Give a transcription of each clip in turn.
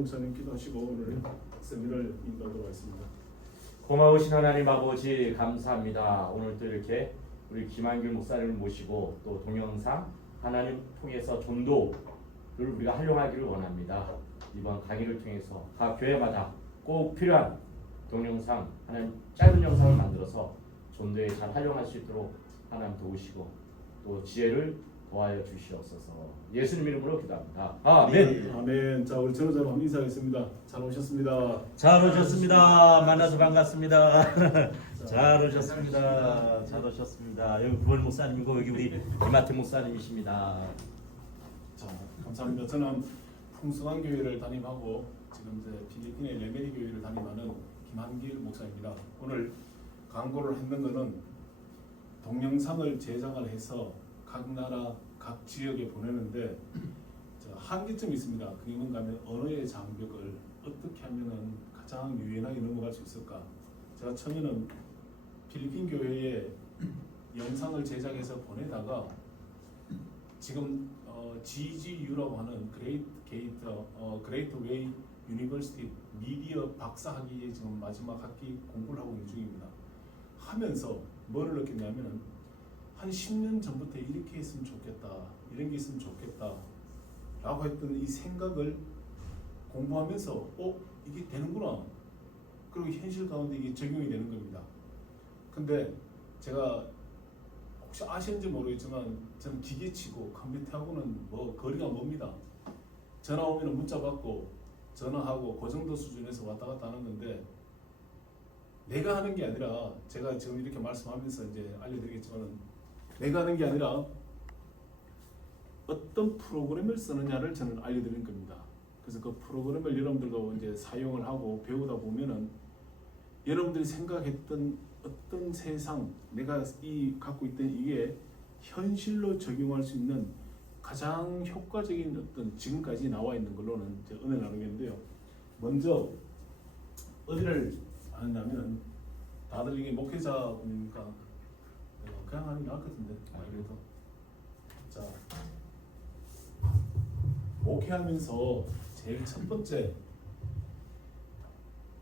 목사님 기도하시고 오늘 세미나를 인도하도록 하겠습니다. 고마우신 하나님 아버지 감사합니다. 오늘 또 이렇게 우리 김한길 목사님을 모시고 또 동영상 하나님 통해서 전도를 우리가 활용하기를 원합니다. 이번 강의를 통해서 각 교회마다 꼭 필요한 동영상 하나님 짧은 영상을 만들어서 전도에 잘 활용할 수 있도록 하나님 도우시고 또 지혜를 도와여 주시옵소서. 예수님 이름으로 기도합니다. 아멘. 아멘. 자, 우리 전도자로 한번 인사하겠습니다. 잘 오셨습니다. 잘 오셨습니다. 만나서 반갑습니다. 잘 오셨습니다. 잘 오셨습니다. 여기 구원 목사님이고 여기 우리 이마태 목사님이십니다. 자, 감사합니다. 저는 풍성한 교회를 담임하고 지금 이제 필리핀의 레메리 교회를 담임하는 김한길 목사입니다. 오늘 광고를 했는 것은 동영상을 제작을 해서 각 나라 각 지역에 보내는데 한계점이 있습니다. 그게 뭔가 하면 언어의 장벽을 어떻게 하면 가장 유연하게 넘어갈 수 있을까. 제가 처음에는 필리핀 교회에 영상을 제작해서 보내다가 지금 GGU라고 하는 그레이트 웨이 유니버시티 미디어 박사 학위에 지금 마지막 학기 공부를 하고 있는 중입니다. 하면서 뭐를 느꼈냐면 한 10년 전부터 이렇게 했으면 좋겠다, 이런 게 있으면 좋겠다 라고 했던 이 생각을 공부하면서 이게 되는구나, 그리고 현실 가운데 이게 적용이 되는 겁니다. 근데 제가 혹시 아시는지 모르겠지만 저는 기계치고 컴퓨터하고는 뭐 거리가 멉니다. 전화 오면 문자 받고 전화하고 그 정도 수준에서 왔다 갔다 하는 건데, 내가 하는 게 아니라, 제가 지금 이렇게 말씀하면서 이제 알려드리겠지만, 내가 하는 게 아니라 어떤 프로그램을 쓰느냐를 저는 알려드리는 겁니다. 그래서 그 프로그램을 여러분들도 이제 사용을 하고 배우다 보면은 여러분들이 생각했던 어떤 세상, 내가 갖고 있던 이게 현실로 적용할 수 있는 가장 효과적인 어떤 지금까지 나와 있는 걸로는 이제 은혜를 나누겠는데요. 먼저 어디를 하느냐면, 다들 이게 목회자분이니까 그냥 하는 게 나을 것 같은데. 그래도 자, 목회하면서 제일 첫 번째,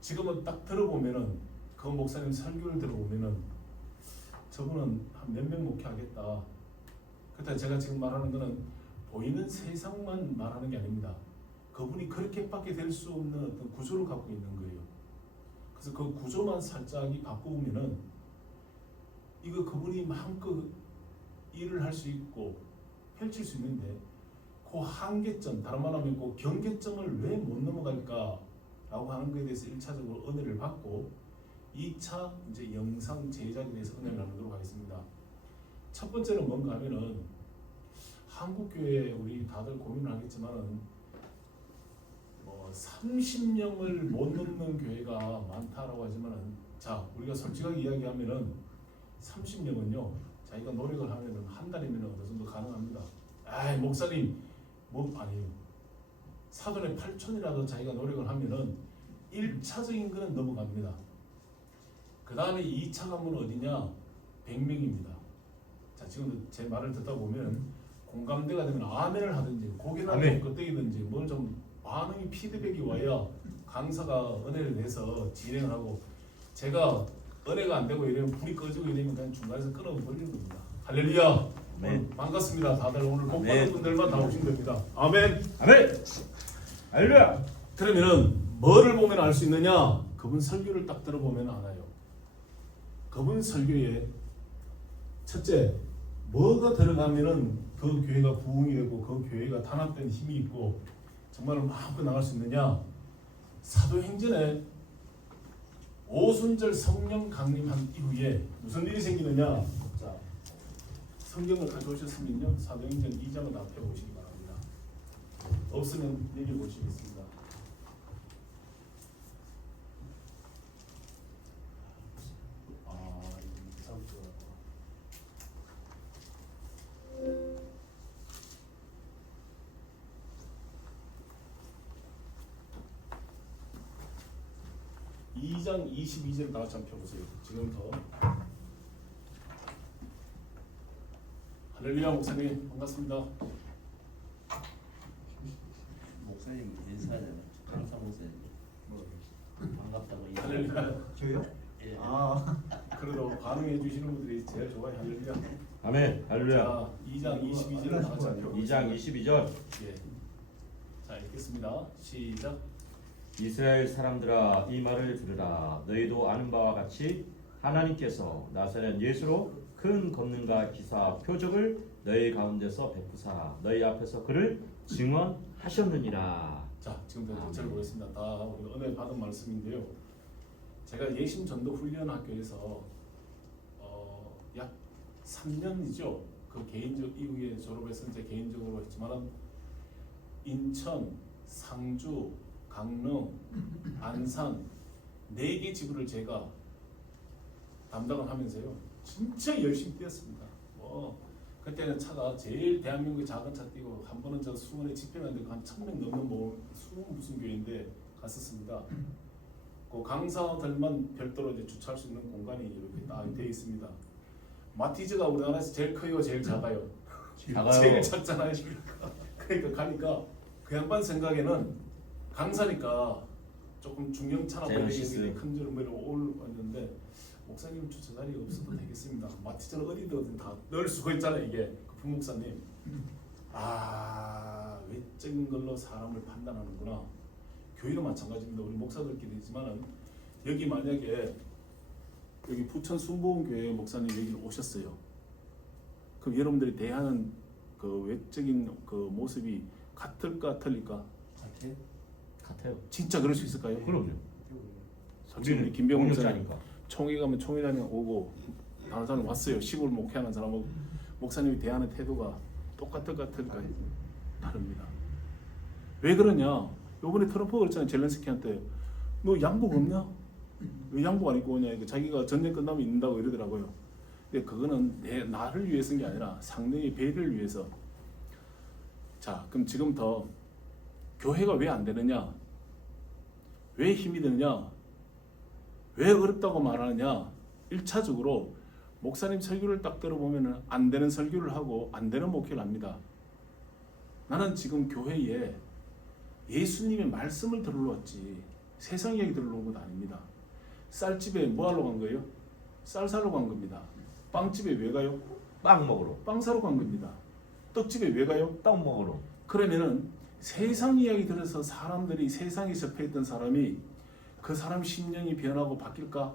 지금은 딱 들어보면은 그 목사님 설교를 들어보면은 저분은 한 몇 명 목회하겠다. 그때 제가 지금 말하는 거는 보이는 세상만 말하는 게 아닙니다. 그분이 그렇게밖에 될 수 없는 어떤 구조를 갖고 있는 거예요. 그래서 그 구조만 살짝이 바꾸면은 이거 그분이 마음껏 일을 할 수 있고 펼칠 수 있는데, 그 한계점, 다른 말하면 그 경계점을 왜 못 넘어갈까 라고 하는 것에 대해서 1차적으로 은혜를 받고, 2차 이제 영상 제작에 대해서 은혜를 나누도록 하겠습니다. 첫 번째는 뭔가 하면은, 한국교회 우리 다들 고민을 하겠지만은 30명을 못 넘는 교회가 많다라고 하지만은, 자, 우리가 솔직하게 이야기하면은 30명은요, 자기가 노력을 하면은 한 달이면 어느 정도 가능합니다. 목사님, 아니에요. 사돈의 8촌이라도 자기가 노력을 하면은 1차적인 거는 넘어갑니다. 그 다음에 2차 관문은 어디냐? 100명입니다. 자, 지금 제 말을 듣다 보면 공감대가 되면 아멘을 하든지 고개나 끄덕이든지 뭘 좀 반응이 피드백이 와야 강사가 은혜를 내서 진행을 하고, 제가 은혜가 안 되고 이러면 불이 꺼지고 이러면 그냥 중간에서 끊어버리는 겁니다. 할렐루야. 아멘. 반갑습니다. 다들 오늘 복 받은 분들만 다 오신 겁니다. 아멘. 아멘. 할렐루야. 그러면은 뭐를 보면 알 수 있느냐? 그분 설교를 딱 들어보면 알아요. 그분 설교에 첫째, 뭐가 들어가면은 그 교회가 부흥이 되고 그 교회가 단합된 힘이 있고 정말로 마음껏 나갈 수 있느냐? 사도행전에 오순절 성령 강림한 이후에 무슨 일이 생기느냐? 자, 성경을 가져오셨으면요, 사도행전 2장을 다 펴보시기 바랍니다. 없으면 읽어보시겠습니다. 이 2장 22절 다 같이 한번 펴보세요. 지금부터. 할렐루야. 목사님 반갑습니다. 목사님 인사하잖아요. 저요? 예. 아, 그래도 반응해 주시는 분들이 제일 좋아요. 할렐루야. 아멘. 할렐루야. 자, 2장 22절을 나왔잖아요. 2장 22절. 예. 자, 읽겠습니다. 시작. 이스라엘 사람들아 이 말을 들으라. 너희도 아는 바와 같이 하나님께서 나사렛 예수로 큰 권능과 기사 표적을 너희 가운데서 베푸사 너희 앞에서 그를 증언하셨느니라. 자, 지금부터 아멘. 저를 보겠습니다. 다 우리가 은혜 받은 말씀인데요. 제가 예심 전도 훈련 학교에서 약 3년이죠. 그 개인적 이후에 졸업해서 이제 개인적으로 했지만은 인천, 상주, 강릉, 안산 4개 지구를 제가 담당을 하면서요. 진짜 열심히 뛰었습니다. 그때는 차가 제일 대한민국의 작은 차 뛰고 한 번은 저 수원에 집회하는데 한 1000명 넘는 수원 무슨 교회인데 갔었습니다. 그 강사들만 별도로 이제 주차할 수 있는 공간이 이렇게 딱 되어 있습니다. 마티즈가 우리나라에서 제일 커요, 제일 작아요? 작아요. 제일 작잖아요. 그러니까 가니까 그 양반 생각에는 강사니까 조금 중형차나 제너시스. 큰 줄을 올랐는데 목사님 주차 자리 없어도 되겠습니다. 마티즈는 어디든 다 넣을 수가 있잖아요. 이게 그 부목사님. 외적인 걸로 사람을 판단하는구나. 교회도 마찬가지입니다. 우리 목사들끼리지만은 여기 만약에 여기 부천 순복음교회 목사님 여기를 오셨어요. 그럼 여러분들이 대하는 그 외적인 그 모습이 같을까 틀릴까? 같아요. 진짜 그럴 수 있을까요? 그럼요. 솔직히 우리 김병호 목사님 공력자니까. 총회 가면 총회장이 오고 다른 사람 왔어요. 시골 목회하는 사람하고 목사님이 대하는 태도가 똑같을까 틀릴까 다릅니다. 왜 그러냐? 요번에 트럼프가 그랬잖아요. 젤렌스키한테 너 양복 없냐? 왜 양복 안 입고 오냐? 이거 자기가 전쟁 끝나면 입는다고 이러더라고요. 근데 그거는 나를 위해 쓴 게 아니라 상대의 배를 위해서. 자, 그럼 지금부터 교회가 왜 안 되느냐? 왜 힘이 드느냐? 왜 어렵다고 말하느냐? 1차적으로 목사님 설교를 딱 들어보면 안 되는 설교를 하고 안 되는 목회를 합니다. 나는 지금 교회에 예수님의 말씀을 들으러 왔지 세상 얘기 들으러 온 것도 아닙니다. 쌀집에 뭐 하러 간 거예요? 쌀 사러 간 겁니다. 빵집에 왜 가요? 빵 먹으러. 빵 사러 간 겁니다. 떡집에 왜 가요? 떡 먹으러. 그러면은 세상 이야기 들어서 사람들이 세상에 접해있던 사람이 그 사람 심령이 변하고 바뀔까?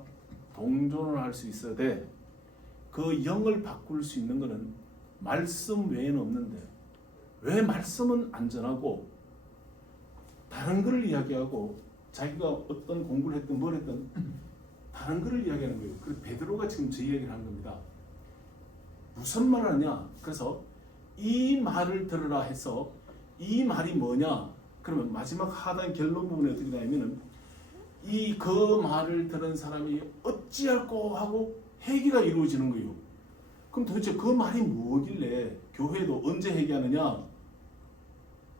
동조를 할 수 있어야 돼. 그 영을 바꿀 수 있는 것은 말씀 외에는 없는데 왜 말씀은 안전하고 다른 것을 이야기하고 자기가 어떤 공부를 했든 뭘 했든 다른 것을 이야기하는 거예요. 그래서 베드로가 지금 저 이야기를 하는 겁니다. 무슨 말을 하냐? 그래서 이 말을 들으라 해서 이 말이 뭐냐? 그러면 마지막 하단 결론 부분에 어떻게 되냐면은 이 그 말을 들은 사람이 어찌할꼬 하고 회개가 이루어지는 거예요. 그럼 도대체 그 말이 뭐길래 교회도 언제 회개하느냐?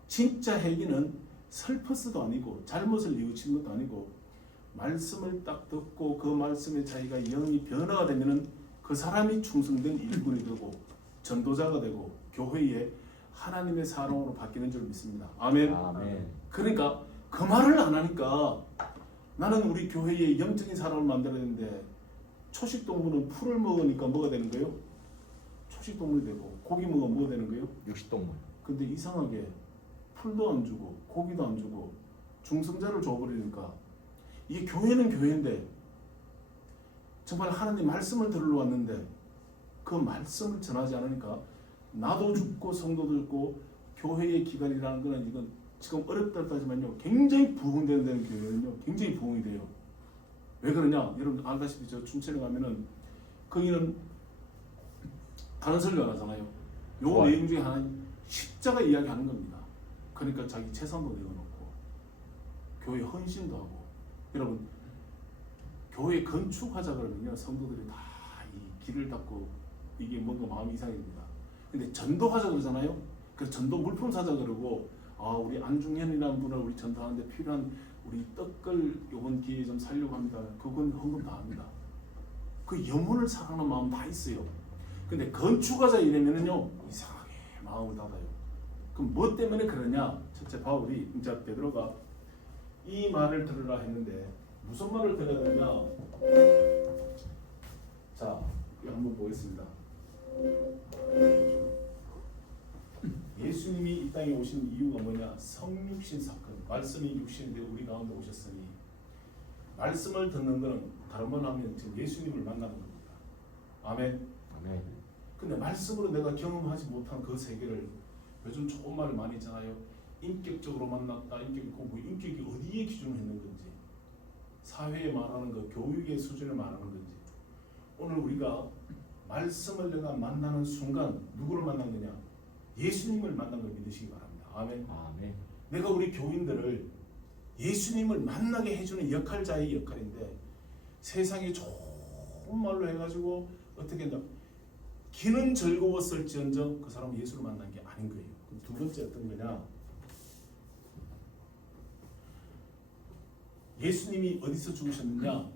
진짜 회개는 슬퍼서도 아니고 잘못을 뉘우치는 것도 아니고 말씀을 딱 듣고 그 말씀에 자기가 영이 변화가 되면은 그 사람이 충성된 일꾼이 되고 전도자가 되고 교회에 하나님의 사람으로 바뀌는 줄 믿습니다. 아멘. 아멘. 그러니까 그 말을 안 하니까 나는 우리 교회에 영적인 사람을 만들어야 되는데 초식동물은 풀을 먹으니까 뭐가 되는 거예요? 초식동물이 되고 고기 먹으면 뭐가 되는 거예요? 육식동물. 근데 이상하게 풀도 안 주고 고기도 안 주고 중성자를 줘버리니까 이게 교회는 교회인데 정말 하나님 말씀을 들으러 왔는데 그 말씀을 전하지 않으니까 나도 죽고 성도도 죽고 교회의 기간이라는 거는 이건 지금 어렵다 하지만요 굉장히 부흥되는 교회는요 굉장히 부흥이 돼요. 왜 그러냐? 여러분 알다시피 저 춘천에 가면은 거기는 다른 설교 안 하잖아요. 요 좋아요. 내용 중에 하나는 십자가 이야기하는 겁니다. 그러니까 자기 재산도 내어놓고 교회 헌신도 하고 여러분 교회 건축하자 그러면요 성도들이 다 이 길을 닦고 이게 뭔가 마음이 이상해집니다. 근데 전도하자 그러잖아요. 그래서 전도 물품 사자 그러고 우리 안중현이라는 분을 우리 전도하는데 필요한 우리 떡을 이번 기회에 좀 살려고 합니다. 그건 헌금 다 합니다. 그 영혼을 사랑하는 마음 다 있어요. 근데 건축하자 이러면은요 이상하게 마음을 닫아요. 그럼 뭐 때문에 그러냐? 첫째 바울이 이제 베드로가 이 말을 들으라 했는데 무슨 말을 들어야 되냐? 자, 이거 한번 보겠습니다. 예수님이 이 땅에 오신 이유가 뭐냐? 성육신 사건. 말씀이 육신인데 우리 가운데 오셨으니 말씀을 듣는 것은 다른 말 하면 지금 예수님을 만나는 겁니다. 아멘. 아멘. 근데 말씀으로 내가 경험하지 못한 그 세계를 요즘 좋은 말을 많이 있잖아요. 인격적으로 만났다. 인격이 어디에 기준을 했는 건지, 사회에 말하는 그 교육의 수준을 말하는 건지. 오늘 우리가 말씀을 내가 만나는 순간 누구를 만난 거냐? 예수님을 만난 걸 믿으시기 바랍니다. 아멘. 아멘. 내가 우리 교인들을 예수님을 만나게 해주는 역할자의 역할인데, 세상에 좋은 말로 해가지고 어떻게 했냐? 귀는 즐거웠을지언정 그 사람은 예수를 만난 게 아닌 거예요. 그럼 두 번째 어떤 거냐? 예수님이 어디서 죽으셨느냐?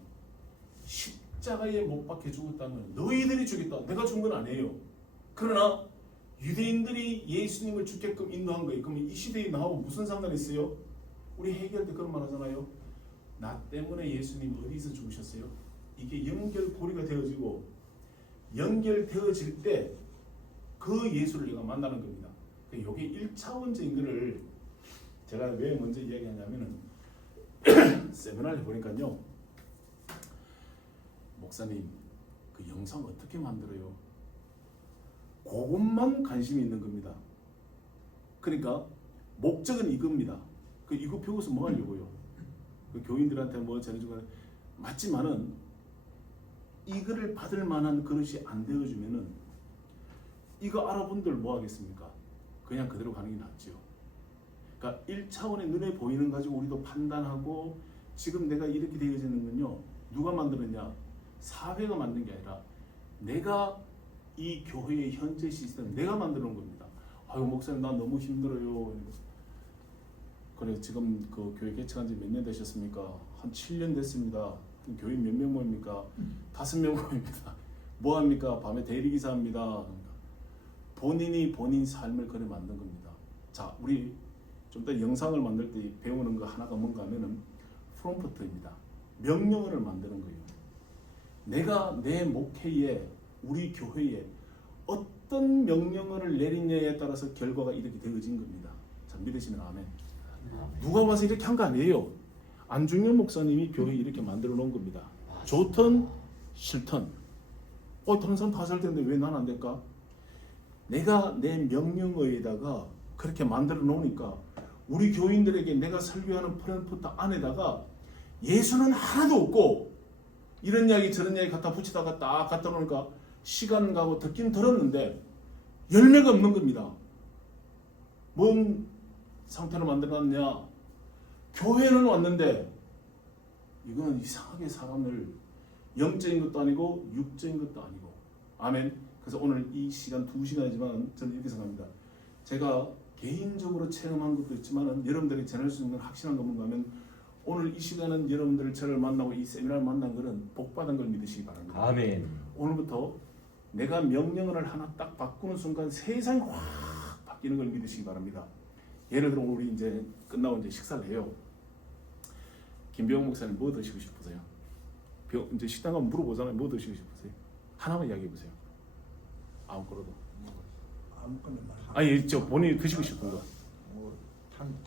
십자가에 못 박혀 죽었다면 너희들이 죽였다. 내가 죽은 건 아니에요. 그러나 유대인들이 예수님을 죽게끔 인도한 거예요. 그러면 이 시대에 나하고 무슨 상관이 있어요? 우리 회개할 때 그런 말 하잖아요. 나 때문에 예수님 어디서 죽으셨어요? 이게 연결고리가 되어지고 연결되어질 때 그 예수를 내가 만나는 겁니다. 이게 1차원적인 거를 제가 왜 먼저 이야기하냐면은 세미나를 보니까요. 목사님 그 영상 어떻게 만들어요? 그것만 관심이 있는 겁니다. 그러니까 목적은 이겁니다. 이거 배워서 뭐 하려고요? 교인들한테 뭐 전해주고 맞지만은 이거를 받을 만한 그릇이 안 되어주면은 이거 알아본들 뭐 하겠습니까? 그냥 그대로 가는 게 낫죠. 그러니까 1차원의 눈에 보이는 가지고 우리도 판단하고 지금 내가 이렇게 되어지는 건요. 누가 만들었냐? 사회가 만든 게 아니라 내가 이 교회의 현재 시스템 내가 만드는 겁니다. 아유 목사님 나 너무 힘들어요. 그래 지금 그 교회 개척한 지 몇 년 되셨습니까? 한 7년 됐습니다. 교회 몇 명 모입니까? 5명 모입니다. 뭐 합니까? 밤에 대리기사 합니다. 본인이 본인 삶을 그래 만든 겁니다. 자, 우리 좀 더 영상을 만들 때 배우는 거 하나가 뭔가 하면은 프롬프트입니다. 명령어를 만드는 거예요. 내가 내 목회에 우리 교회에 어떤 명령어를 내리냐에 따라서 결과가 이렇게 되어진 겁니다. 자, 믿으시면 아멘. 누가 와서 이렇게 한 거 아니에요. 안중현 목사님이 교회 이렇게 만들어 놓은 겁니다. 좋든 싫든 다른 사람 다 잘 되는데 왜 난 안 될까? 내가 내 명령어에다가 그렇게 만들어 놓으니까 우리 교인들에게 내가 설교하는 프롬프트 안에다가 예수는 하나도 없고 이런 이야기 저런 이야기 갖다 붙이다가 딱 갖다 놓으니까 시간 가고 듣긴 들었는데 열매가 없는 겁니다. 뭔 상태로 만들어놨냐? 교회는 왔는데 이거는 이상하게 사람을 영적인 것도 아니고 육적인 것도 아니고 아멘. 그래서 오늘 이 시간 2시간이지만 저는 이렇게 생각합니다. 제가 개인적으로 체험한 것도 있지만 여러분들이 전할 수 있는 확실한 건 뭔가 하면 오늘 이 시간은 여러분들 저를 만나고 이 세미나를 만난 것은 복받은 걸 믿으시기 바랍니다. 아멘. 오늘부터 내가 명령어를 하나 딱 바꾸는 순간 세상이 확 바뀌는 걸 믿으시기 바랍니다. 예를 들어 우리 이제 끝나고 이제 식사를 해요. 김병욱 목사님 뭐 드시고 싶으세요? 이제 식당 가면 물어보잖아요. 뭐 드시고 싶으세요? 하나만 이야기해 보세요. 아무거라도. 아무거나 말하. 아니 저 본인이 드시고 싶은 거.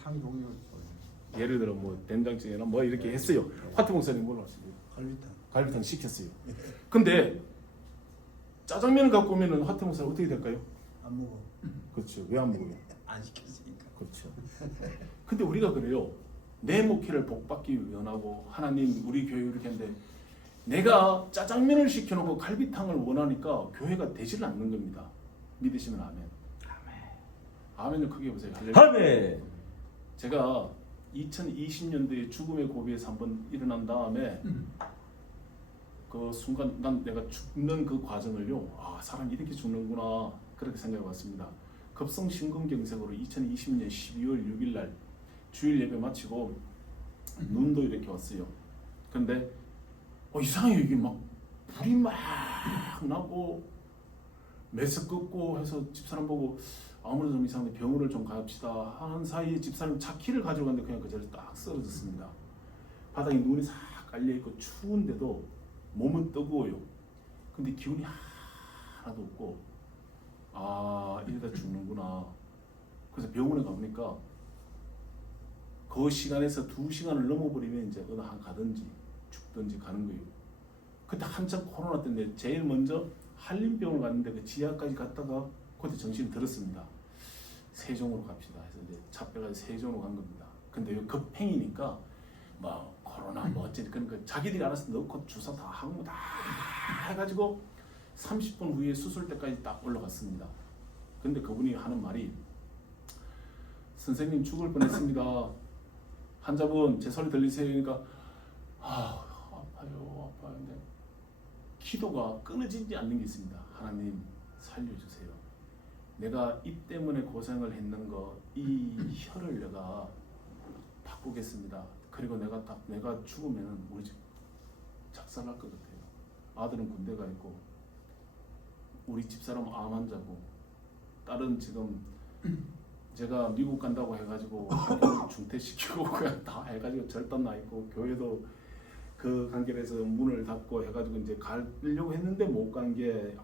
탕 종류 예를 들어 뭐 된장찌개나 뭐 이렇게 했어요. 화태 목사님 뭘로 하시고요? 갈비탕. 갈비탕 시켰어요. 근데 짜장면을 갖고 오면은 화태 목사님 어떻게 될까요? 안 먹어. 그렇죠. 왜 안 먹어요? 안 시켰으니까. 그렇죠. 근데 우리가 그래요. 내 목회를 복받기 원하고 하나님 우리 교회 이렇게 하는데 내가 짜장면을 시켜놓고 갈비탕을 원하니까 교회가 되지를 않는 겁니다. 믿으시면 아멘. 아멘을 크게 해보세요. 아멘. 제가 2020년도에 죽음의 고비에서 한번 일어난 다음에 그 순간 난 내가 죽는 그 과정을요. 아 사람이 이렇게 죽는구나 그렇게 생각해봤습니다. 급성심근경색으로 2020년 12월 6일 날 주일 예배 마치고 눈도 이렇게 왔어요. 근데 이상해요. 이게 막 불이 막 나고 메스 끄고 해서 집사람 보고 아무래도 좀 이상한데 병원을 좀 가봅시다 하는 사이에 집사람 차 키를 가져갔는데 그냥 그 자리에 딱 쓰러졌습니다. 바닥에 눈이 싹 깔려 있고 추운데도 몸은 뜨거워요. 근데 기운이 하나도 없고 이러다 죽는구나. 그래서 병원에 가보니까 그 시간에서 2시간을 넘어버리면 이제 어느 한 가든지 죽든지 가는 거예요. 그때 한참 코로나 때인데 제일 먼저 한림병원 갔는데 그 지하까지 갔다가 그때 정신이 들었습니다. 세종으로 갑시다 해서 이제 차 빼가지고 세종으로 간 겁니다. 근데 이 급행이니까 뭐 코로나 뭐 어쨌든 그러니까 자기들이 알아서 넣고 주사 다 하고 다 해가지고 30분 후에 수술대까지 딱 올라갔습니다. 근데 그분이 하는 말이 선생님 죽을 뻔했습니다. 환자분 제 소리 들리세요? 그러니까 아파요. 근데 기도가 끊어지지 않는 게 있습니다. 하나님 살려주세요. 내가 이 때문에 고생을 했는 거 이 혀를 내가 바꾸겠습니다. 그리고 내가 죽으면 우리 집 작살날 것 같아요. 아들은 군대 가 있고 우리 집사람 암 환자고 딸은 지금 제가 미국 간다고 해가지고 학교를 중퇴시키고 그냥 다 해가지고 절단 나 있고 교회도 그 관계에서 문을 닫고 해가지고 이제 가려고 했는데 못 간 게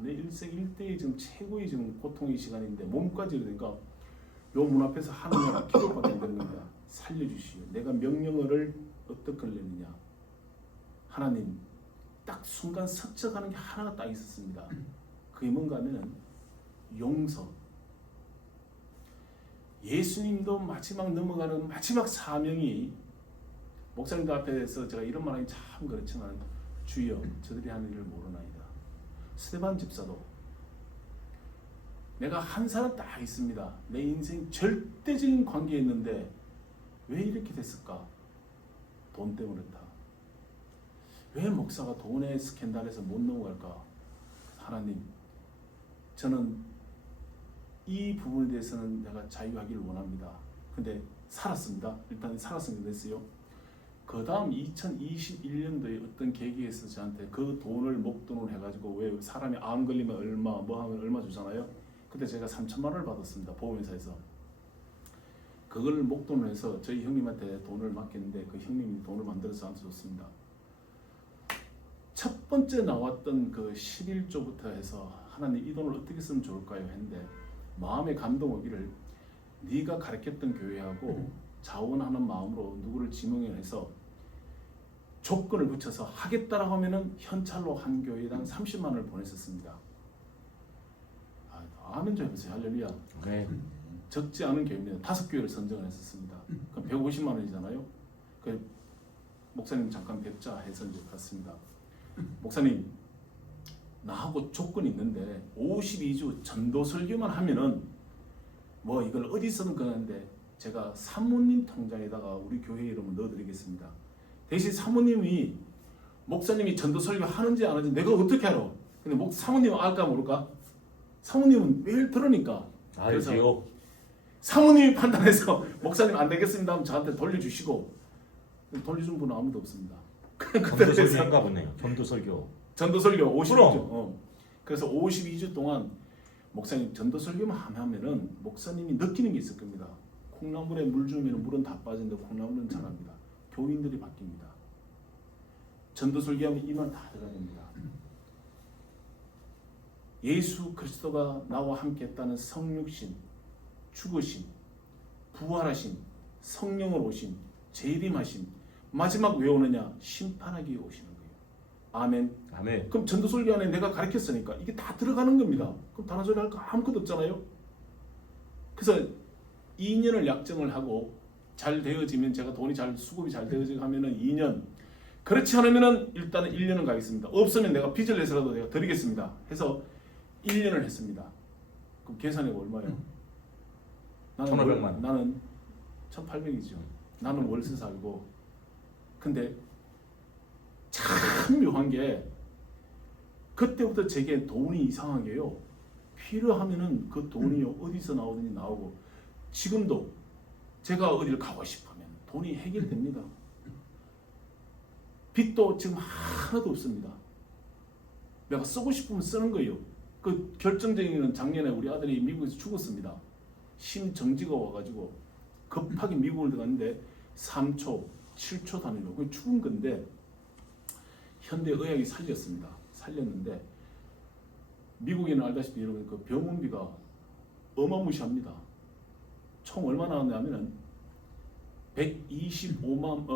내 일생 일대의 지금 최고의 지금 고통의 시간인데 몸까지 이러니까 요 문 앞에서 하느냐가 기도밖에 안 되는 겁니다. 살려주시오. 내가 명령어를 어떻게 내느냐. 하나님 딱 순간 스쳐가는 게 하나가 딱 있었습니다. 그게 뭔가 하면은 용서. 예수님도 마지막 넘어가는 마지막 사명이 목사님들 앞에서 제가 이런 말하기 참 그렇지만 주여 저들이 하는 일을 모르나이다. 스데반 집사도 내가 한 사람 딱 있습니다. 내 인생 절대적인 관계였는데 왜 이렇게 됐을까? 돈 때문이다. 왜 목사가 돈의 스캔들에서 못 넘어갈까? 하나님, 저는 이 부분에 대해서는 내가 자유하기를 원합니다. 근데 살았습니다. 일단 살았으면 됐어요. 그 다음 2021년도에 어떤 계기에서 저한테 그 돈을 목돈을 해가지고 왜 사람이 암 걸리면 얼마 뭐 하면 얼마 주잖아요. 그때 제가 3천만 원을 받았습니다. 보험회사에서. 그걸 목돈을 해서 저희 형님한테 돈을 맡겼는데 그 형님이 돈을 만들어서 저한테 줬습니다. 첫 번째 나왔던 그 11조부터 해서 하나님 이 돈을 어떻게 쓰면 좋을까요? 했는데 마음의 감동 오기를 네가 가르쳤던 교회하고 자원하는 마음으로 누구를 지명해서 조건을 붙여서 하겠다라고 하면은 현찰로 한 교회당 30만 원을 보냈었습니다. 아멘 좀 해보세요. 할렐루야. 네. 적지 않은 교회입니다. 5교회를 선정을 했었습니다. 그럼 150만 원이잖아요. 그 목사님 잠깐 뵙자 해서 이제 갔습니다. 목사님 나하고 조건이 있는데 52주 전도 설교만 하면은 뭐 이걸 어디서든 그러는데 제가 사모님 통장에다가 우리 교회 이름을 넣어드리겠습니다. 대신 사모님이 목사님이 전도 설교 하는지 안 하는지 내가 어떻게 알아? 근데 사모님은 알까 모를까? 사모님은 매일 들으니까. 알지요. 사모님이 판단해서 목사님 안 되겠습니다 하면 저한테 돌려주시고 돌려준 분은 아무도 없습니다. 전도 설교인가 보네요. 전도 설교. 전도 설교 52주. 그럼. 그래서 52주 동안 목사님 전도 설교만 하면은 목사님이 느끼는 게 있을 겁니다. 콩나물에 물 주면 물은 다 빠지는데 콩나물은 자랍니다. 교인들이 바뀝니다. 전도 설교하면 이만 다 들어갑니다. 예수 그리스도가 나와 함께 했다는 성육신, 죽으신, 부활하신, 성령을 오신, 재림하신, 마지막 왜 오느냐? 심판하기 위해 오시는 거예요. 아멘. 아멘. 그럼 전도 설교 안에 내가 가르쳤으니까 이게 다 들어가는 겁니다. 그럼 다른 소리 할 거 아무것도 없잖아요. 그래서 2년을 약정을 하고 잘 되어지면 제가 돈이 잘 수급이 잘 되어지고 하면은 2년. 그렇지 않으면은 일단은 1년은 가겠습니다. 없으면 내가 빚을 내서라도 내가 드리겠습니다. 해서 1년을 했습니다. 그럼 계산해가 얼마예요? 1,500만 원. 나는 1,800이죠. 나는 월세 살고. 근데 참 묘한 게 그때부터 제게 돈이 이상한 게요. 필요하면은 그 돈이 어디서 나오든지 나오고 지금도 제가 어디를 가고 싶으면 돈이 해결됩니다. 빚도 지금 하나도 없습니다. 내가 쓰고 싶으면 쓰는 거예요. 그 결정적인 건 작년에 우리 아들이 미국에서 죽었습니다. 심정지가 와가지고 급하게 미국을 들어갔는데 3초, 7초 단위로. 그 죽은 건데 현대 의학이 살렸는데 미국에는 알다시피 여러분 그 병원비가 어마무시합니다. 총 얼마 나왔냐면은 12만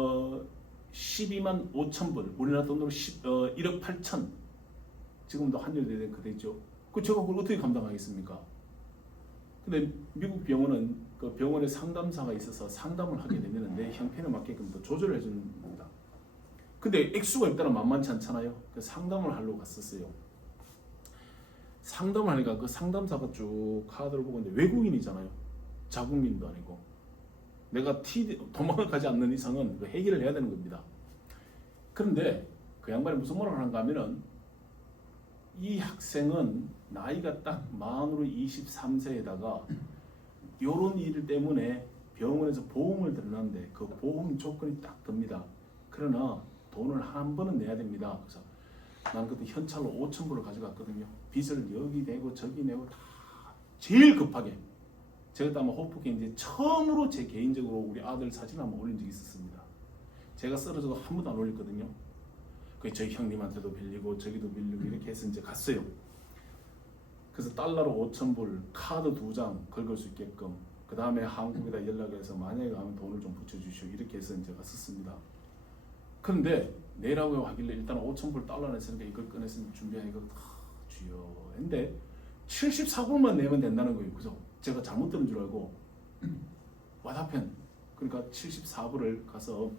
5천 불, 우리나라 돈으로 1억 8천. 지금도 환율이 그대 있죠. 그 제가 그걸 어떻게 감당하겠습니까? 근데 미국 병원은 그 병원에 상담사가 있어서 상담을 하게 되면 내 형편에 맞게끔 또 조절을 해주는 겁니다. 근데 액수가 일단은 만만치 않잖아요. 그 상담을 하려고 갔었어요. 상담을 하니까 그 상담사가 쭉 카드를 보고 있는데 외국인이잖아요. 자국민도 아니고. 내가 도망을 가지 않는 이상은 그 해결을 해야 되는 겁니다. 그런데 그 양반이 무슨 말을 하는가 하면은 이 학생은 나이가 딱 만으로 23세에다가 요런 일 때문에 병원에서 보험을 들어놨는데 그 보험 조건이 딱 듭니다. 그러나 돈을 한 번은 내야 됩니다. 그래서 난 그때 현찰로 5천 불을 가져갔거든요. 빚을 여기 내고 저기 내고 다 제일 급하게. 제가 아마 호프게 이제 처음으로 제 개인적으로 우리 아들 사진 한번 올린 적이 있었습니다. 제가 쓰러져도 한 번도 안 올렸거든요. 그 저희 형님한테도 빌리고 저기도 빌리고 이렇게 해서 이제 갔어요. 그래서 달러로 5천 불, 카드 2장 긁을 수 있게끔. 그 다음에 한국에다 연락해서 만약에 가면 돈을 좀 붙여주시오. 이렇게 해서 이제 갔었습니다. 그런데 내라고 하길래 일단 5천 불 달러 냈으니까 이걸 꺼내서 준비하니까 주여. 근데 74불만 내면 된다는 거예요. 그죠? 제가 잘못 들은 줄 알고 와다펜 그러니까 74불을 가서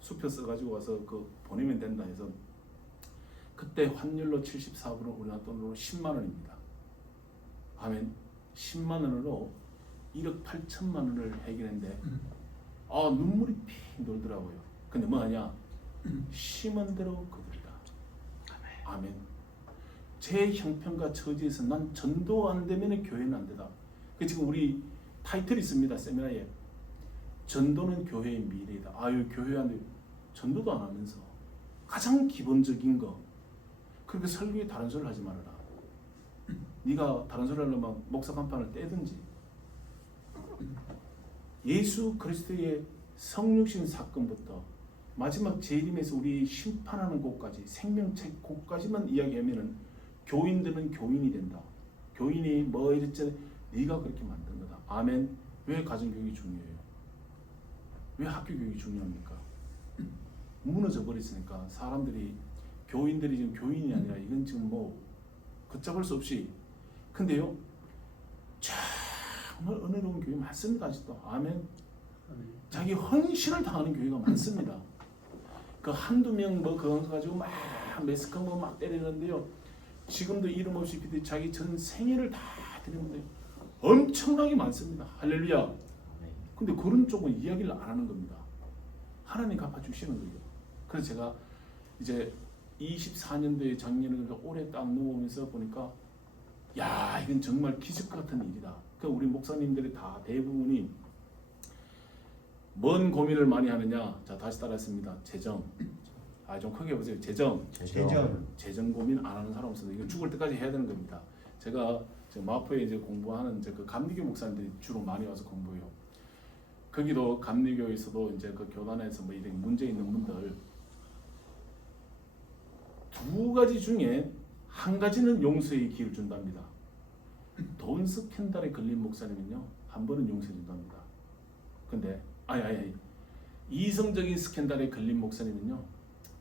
수표 써가지고 와서 그 보내면 된다 해서 그때 환율로 74불은 우리나라 돈으로 10만 원입니다. 아멘. 10만 원으로 1억 8천만 원을 해결했는데 눈물이 핑 돌더라고요. 근데 뭐하냐? 심은 대로 거두리라. 아멘. 제 형편과 처지에서 난 전도 안 되면 교회는 안 되다. 그 지금 우리 타이틀이 있습니다. 세미나에 전도는 교회의 미래이다. 아유 교회 안 돼. 전도도 안 하면서 가장 기본적인 거 그렇게 설교에 다른 소리를 하지 말아라. 네가 다른 소리 하려면 목사 간판을 떼든지. 예수 그리스도의 성육신 사건부터 마지막 재림에서 우리 심판하는 곳까지 생명책 곳까지만 이야기하면은 교인들은 교인이 된다. 교인이 뭐 이랬지 네가 그렇게 만든 거다. 아멘. 왜 가정교육이 중요해요? 왜 학교교육이 중요합니까? 무너져 버렸으니까 사람들이 교인들이 지금 교인이 아니라 이건 지금 뭐 걷잡을 수 없이. 근데요 정말 은혜로운 교회 많습니다. 아직도. 아멘. 자기 헌신을 당하는 교회가 많습니다. 그 한두 명 뭐 그거 가지고 막 매스컴 막 때리는데요. 지금도 이름 없이 자기 전 생애를 다 드리는데 엄청나게 많습니다. 할렐루야. 근데 그런 쪽은 이야기를 안 하는 겁니다. 하나님 갚아주시는 거예요. 그래서 제가 이제 24년도에 작년에 올해 딱 누우면서 보니까 야 이건 정말 기적 같은 일이다. 그 우리 목사님들이 다 대부분이 뭔 고민을 많이 하느냐. 자 다시 따라했습니다. 재정. 좀 크게 보세요. 재정 고민 안 하는 사람 없어요. 이거 죽을 때까지 해야 되는 겁니다. 제가 마포에 이제 공부하는 그 감리교 목사님들이 주로 많이 와서 공부해요. 거기도 감리교에서도 이제 그 교단에서 뭐 이런 문제 있는 분들 두 가지 중에 한 가지는 용서의 기회를 준답니다. 돈 스캔들에 걸린 목사님은요 한 번은 용서해 준답니다. 근데 이성적인 스캔들에 걸린 목사님은요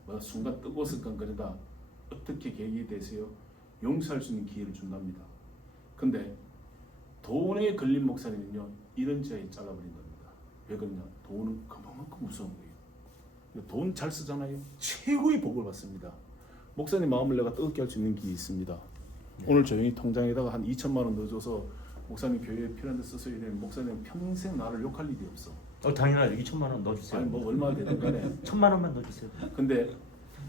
뭐 순간 뜨거웠을건거리다 어떻게 계획이 되세요? 용서할 수 있는 기회를 준답니다. 근데 돈에 걸린 목사님은요 이런 지하에 잘라버린 겁니다. 왜 그러냐? 돈은 그만큼 무서운 거예요. 돈 잘 쓰잖아요. 최고의 복을 받습니다. 목사님 마음을 내가 뜨겁게 할 수 있는 길이 있습니다. 오늘 조용히 통장에다가 한 2천만 원 넣어줘서 목사님 교회에 필요한 데 써서 이래 목사님 평생 나를 욕할 일이 없어. 당연하죠. 2천만 원 넣어주세요. 아니 뭐 얼마 되든 간에 1,000만 원만 넣어주세요. 근데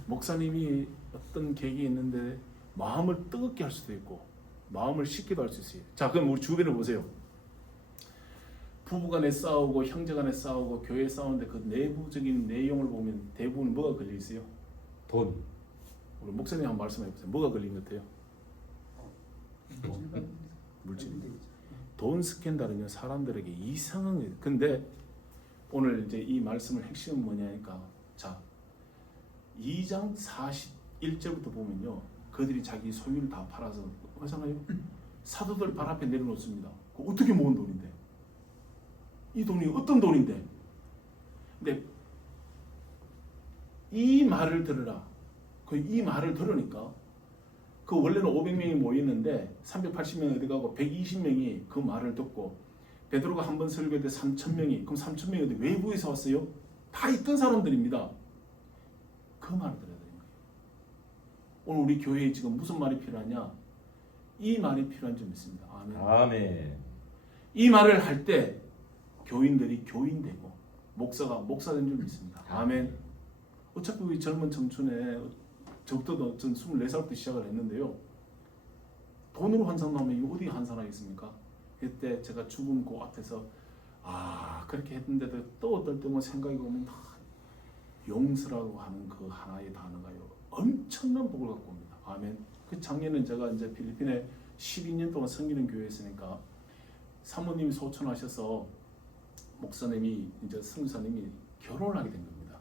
목사님이 어떤 계획이 있는데 마음을 뜨겁게 할 수도 있고 마음을 식기도 할 수 있어요. 자 그럼 우리 주변을 보세요. 부부간에 싸우고 형제간에 싸우고 교회 싸우는데 그 내부적인 내용을 보면 대부분 뭐가 걸려 있어요? 돈. 우리 목사님 한번 말씀해 보세요. 뭐가 걸린 것 같아요? 물질. 돈 스캔들은요 사람들에게 이상한 거예요. 근데 오늘 이제 이 말씀의 핵심은 뭐냐니까 자 2장 41절부터 보면요 그들이 자기 소유를 다 팔아서 하잖아요. 사도들 발 앞에 내려놓습니다. 그거 어떻게 모은 돈인데? 이 돈이 어떤 돈인데? 근데 이 말을 들으라. 이 말을 들으니까 그 원래는 500명이 모였는데 380명이 어디 가고 120명이 그 말을 듣고 베드로가 한 번 설교할 때 3,000명이 그럼 3,000명이 어디 외부에서 왔어요? 다 있던 사람들입니다. 그 말을 들어야 되는 거예요. 오늘 우리 교회에 지금 무슨 말이 필요하냐? 이 말이 필요한 점 있습니다. 아멘. 아멘. 이 말을 할 때 교인들이 교인되고 목사가 목사된 줄 믿습니다. 아멘. 어차피 우리 젊은 청춘에 저부터도 전 24살부터 시작을 했는데요. 돈으로 환산하면 이거 어디 환산하겠습니까? 그때 제가 죽은 그 앞에서 그렇게 했는데도 또 어떨 때 뭐 생각이 오면 용서라고 하는 그 하나의 단어가요 엄청난 복을 갖고 옵니다. 아멘. 그 작년에 제가 이제 필리핀에 12년 동안 섬기는 교회에 있으니까 사모님이 소천하셔서 목사님이 이제 선교사님이 결혼을 하게 된 겁니다.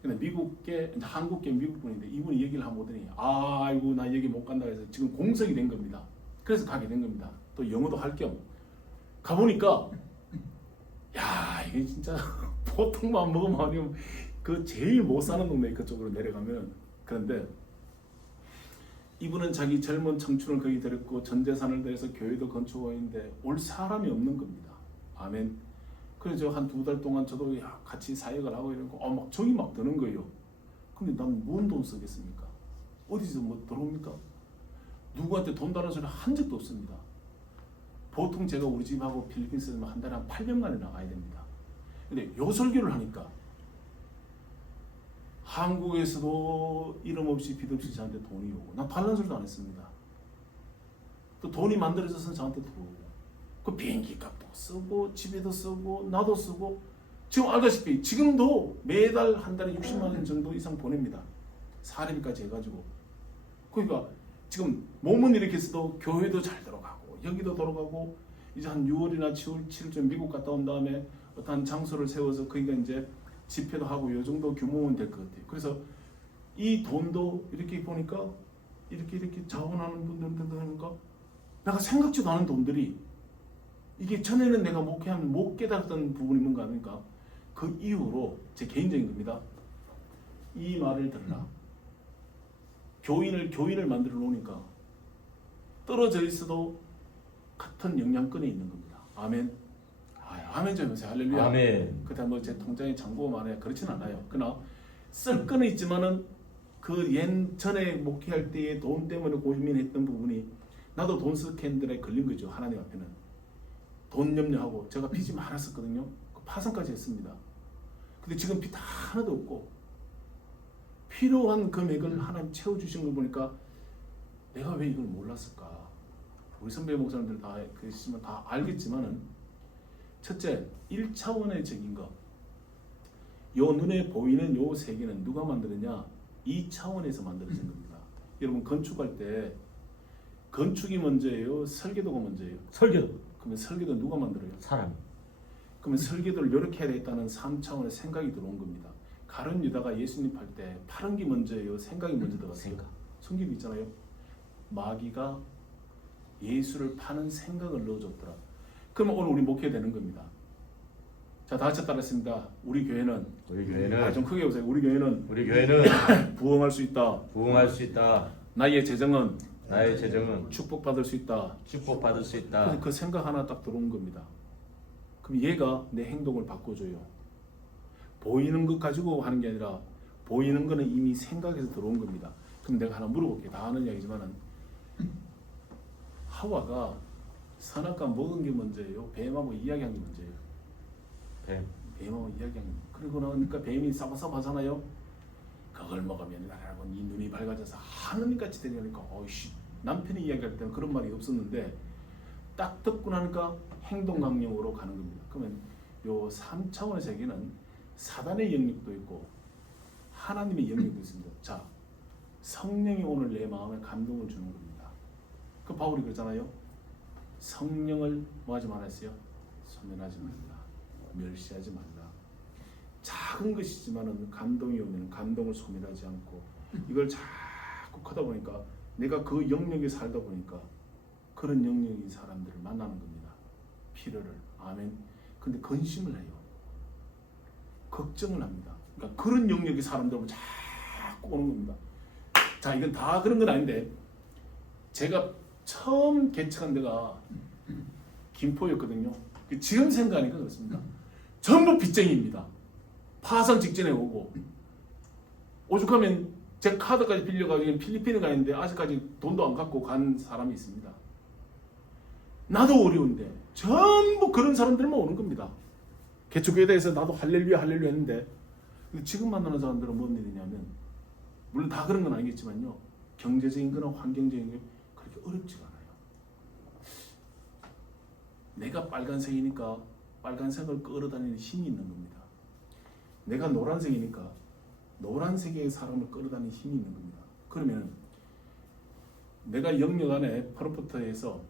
근데 미국계 이제 한국계 미국 분인데 이분이 얘기를 한번 보더니 아이고 나 여기 못 간다 해서 지금 공석이 된 겁니다. 그래서 가게 된 겁니다. 또 영어도 할 겸 가보니까 야 이게 진짜 보통만 먹으면 아니면 그 제일 못 사는 동네 그쪽으로 내려가면 그런데 이분은 자기 젊은 청춘을 거기 들였고 전 재산을 들여서 교회도 건축하고 있는데 올 사람이 없는 겁니다. 아멘. 그래서 한 2달 동안 저도 같이 사역을 하고 이러고 막 정이 막 드는 거예요. 근데 난 뭔 돈 쓰겠습니까? 어디서 뭐 들어옵니까? 누구한테 돈 달라는 소리 한 적도 없습니다. 보통 제가 우리 집하고 필리핀스에서 한 달에 한 8년간에 나가야 됩니다. 근데 요 설교를 하니까 한국에서도 이름 없이 빛 없이 저한테 돈이 오고 난 달라는 소리도 안 했습니다. 또 돈이 만들어져서 저한테 들어오고 그 비행기 값도 쓰고 집에도 쓰고 나도 쓰고 지금 알다시피 지금도 매달 한 달에 60만 원 정도 이상 보냅니다. 사례비까지 해가지고 그러니까 지금 몸은 이렇게 해서도 교회도 잘 들어가고 여기도 돌아가고 이제 한 6월이나 7월 7일쯤 미국 갔다 온 다음에 어떤 장소를 세워서 그러니까 이제 집회도 하고 이 정도 규모는 될 것 같아요. 그래서 이 돈도 이렇게 보니까 이렇게 자원하는 분들도 하니까 내가 생각지도 않은 돈들이 이게 전에는 내가 목회하면 못 깨달았던 부분이 뭔가 하니까 그 이후로 제 개인적인 겁니다. 이 말을 들으라. 교인을 만들어 놓으니까 떨어져 있어도 같은 영향권에 있는 겁니다. 아멘. 아멘 좀 해보세요. 할렐루야. 아멘. 그다음 뭐 제 통장에 잔고가 많아요. 그렇진 않아요. 그러나 쓸 거는 있지만은 그 전에 목회할 때의 돈 때문에 고민했던 부분이 나도 돈 스캔들에 걸린 거죠. 하나님 앞에는 돈 염려하고 제가 빚이 많았었거든요. 그 파산까지 했습니다. 근데 지금 빚 하나도 없고 필요한 금액을 하나님 채워주신 걸 보니까 내가 왜 이걸 몰랐을까? 우리 선배 목사님들 다 계시지만 다 알겠지만은 첫째 1차원의 적인 거. 요 눈에 보이는 요 세계는 누가 만들었냐? 2차원에서 만들어진 겁니다. 여러분 건축할 때 건축이 먼저예요? 설계도가 먼저예요? 설교. 그러면 설계도 누가 만들어요? 사람. 그러면 설계도를 이렇게 해야 되겠다는 3차원의 생각이 들어온 겁니다. 가룟 유다가 예수님 팔 때 파는 게 먼저예요? 생각이 먼저 들어갔어요? 생각. 성경이 있잖아요. 마귀가 예수를 파는 생각을 넣어줬더라. 그러면 오늘 우리 목회 되는 겁니다. 자, 다 같이 따라했습니다. 우리 교회는 좀 크게 보세요. 우리 교회는 부흥할 수 있다. 부흥할 수 있다. 나의 재정은 축복받을 수 있다. 축복받을 수 있다. 그 생각 하나 딱 들어온 겁니다. 그럼 얘가 내 행동을 바꿔줘요. 보이는 것 가지고 하는 게 아니라 보이는 거는 이미 생각에서 들어온 겁니다. 그럼 내가 하나 물어볼게요. 다 아는 이야기지만은 하와가 선악과 먹은 게 먼저예요? 뱀하고 이야기한 게 먼저예요? 뱀하고 이야기한 게. 그리고 나니까 뱀이 싸바싸바하잖아요. 그걸 먹으면 나라고 네 눈이 밝아져서 하느님같이 되려니까 어이씨 남편이 이야기할 때는 그런 말이 없었는데 딱 듣고 나니까 행동 강령으로 가는 겁니다. 그러면 요 3차원의 세계는 사단의 영역도 있고 하나님의 영역도 있습니다. 자, 성령이 오늘 내 마음에 감동을 주는 겁니다. 그 바울이 그러잖아요. 성령을 뭐 하지 말았어요? 소멸하지 말라. 멸시하지 말라. 작은 것이지만은 감동이 오면 감동을 소멸하지 않고 이걸 자꾸 크다 보니까 내가 그 영역에 살다 보니까 그런 영역인 사람들을 만나는 겁니다. 필요를. 아멘. 근데 근심을 해요. 걱정을 합니다. 그러니까 그런 영역의 사람들은 자꾸 오는 겁니다. 자, 이건 다 그런 건 아닌데 제가 처음 개척한 데가 김포였거든요. 지금 생각하니까 그렇습니다. 전부 빚쟁이입니다. 파산 직전에 오고 오죽하면 제 카드까지 빌려가지고 필리핀에 가 있는데 아직까지 돈도 안 갖고 간 사람이 있습니다. 나도 어려운데 전부 그런 사람들만 오는 겁니다. 개척교회에 대해서 나도 할렐루야 할렐루야 했는데 지금 만나는 사람들은 뭔 일이냐면 물론 다 그런 건 아니겠지만요. 경제적인 거나 환경적인 게 그렇게 어렵지가 않아요. 내가 빨간색이니까 빨간색을 끌어다니는 힘이 있는 겁니다. 내가 노란색이니까 노란색의 사람을 끌어다니는 힘이 있는 겁니다. 그러면 내가 영역 안에 프로포터에서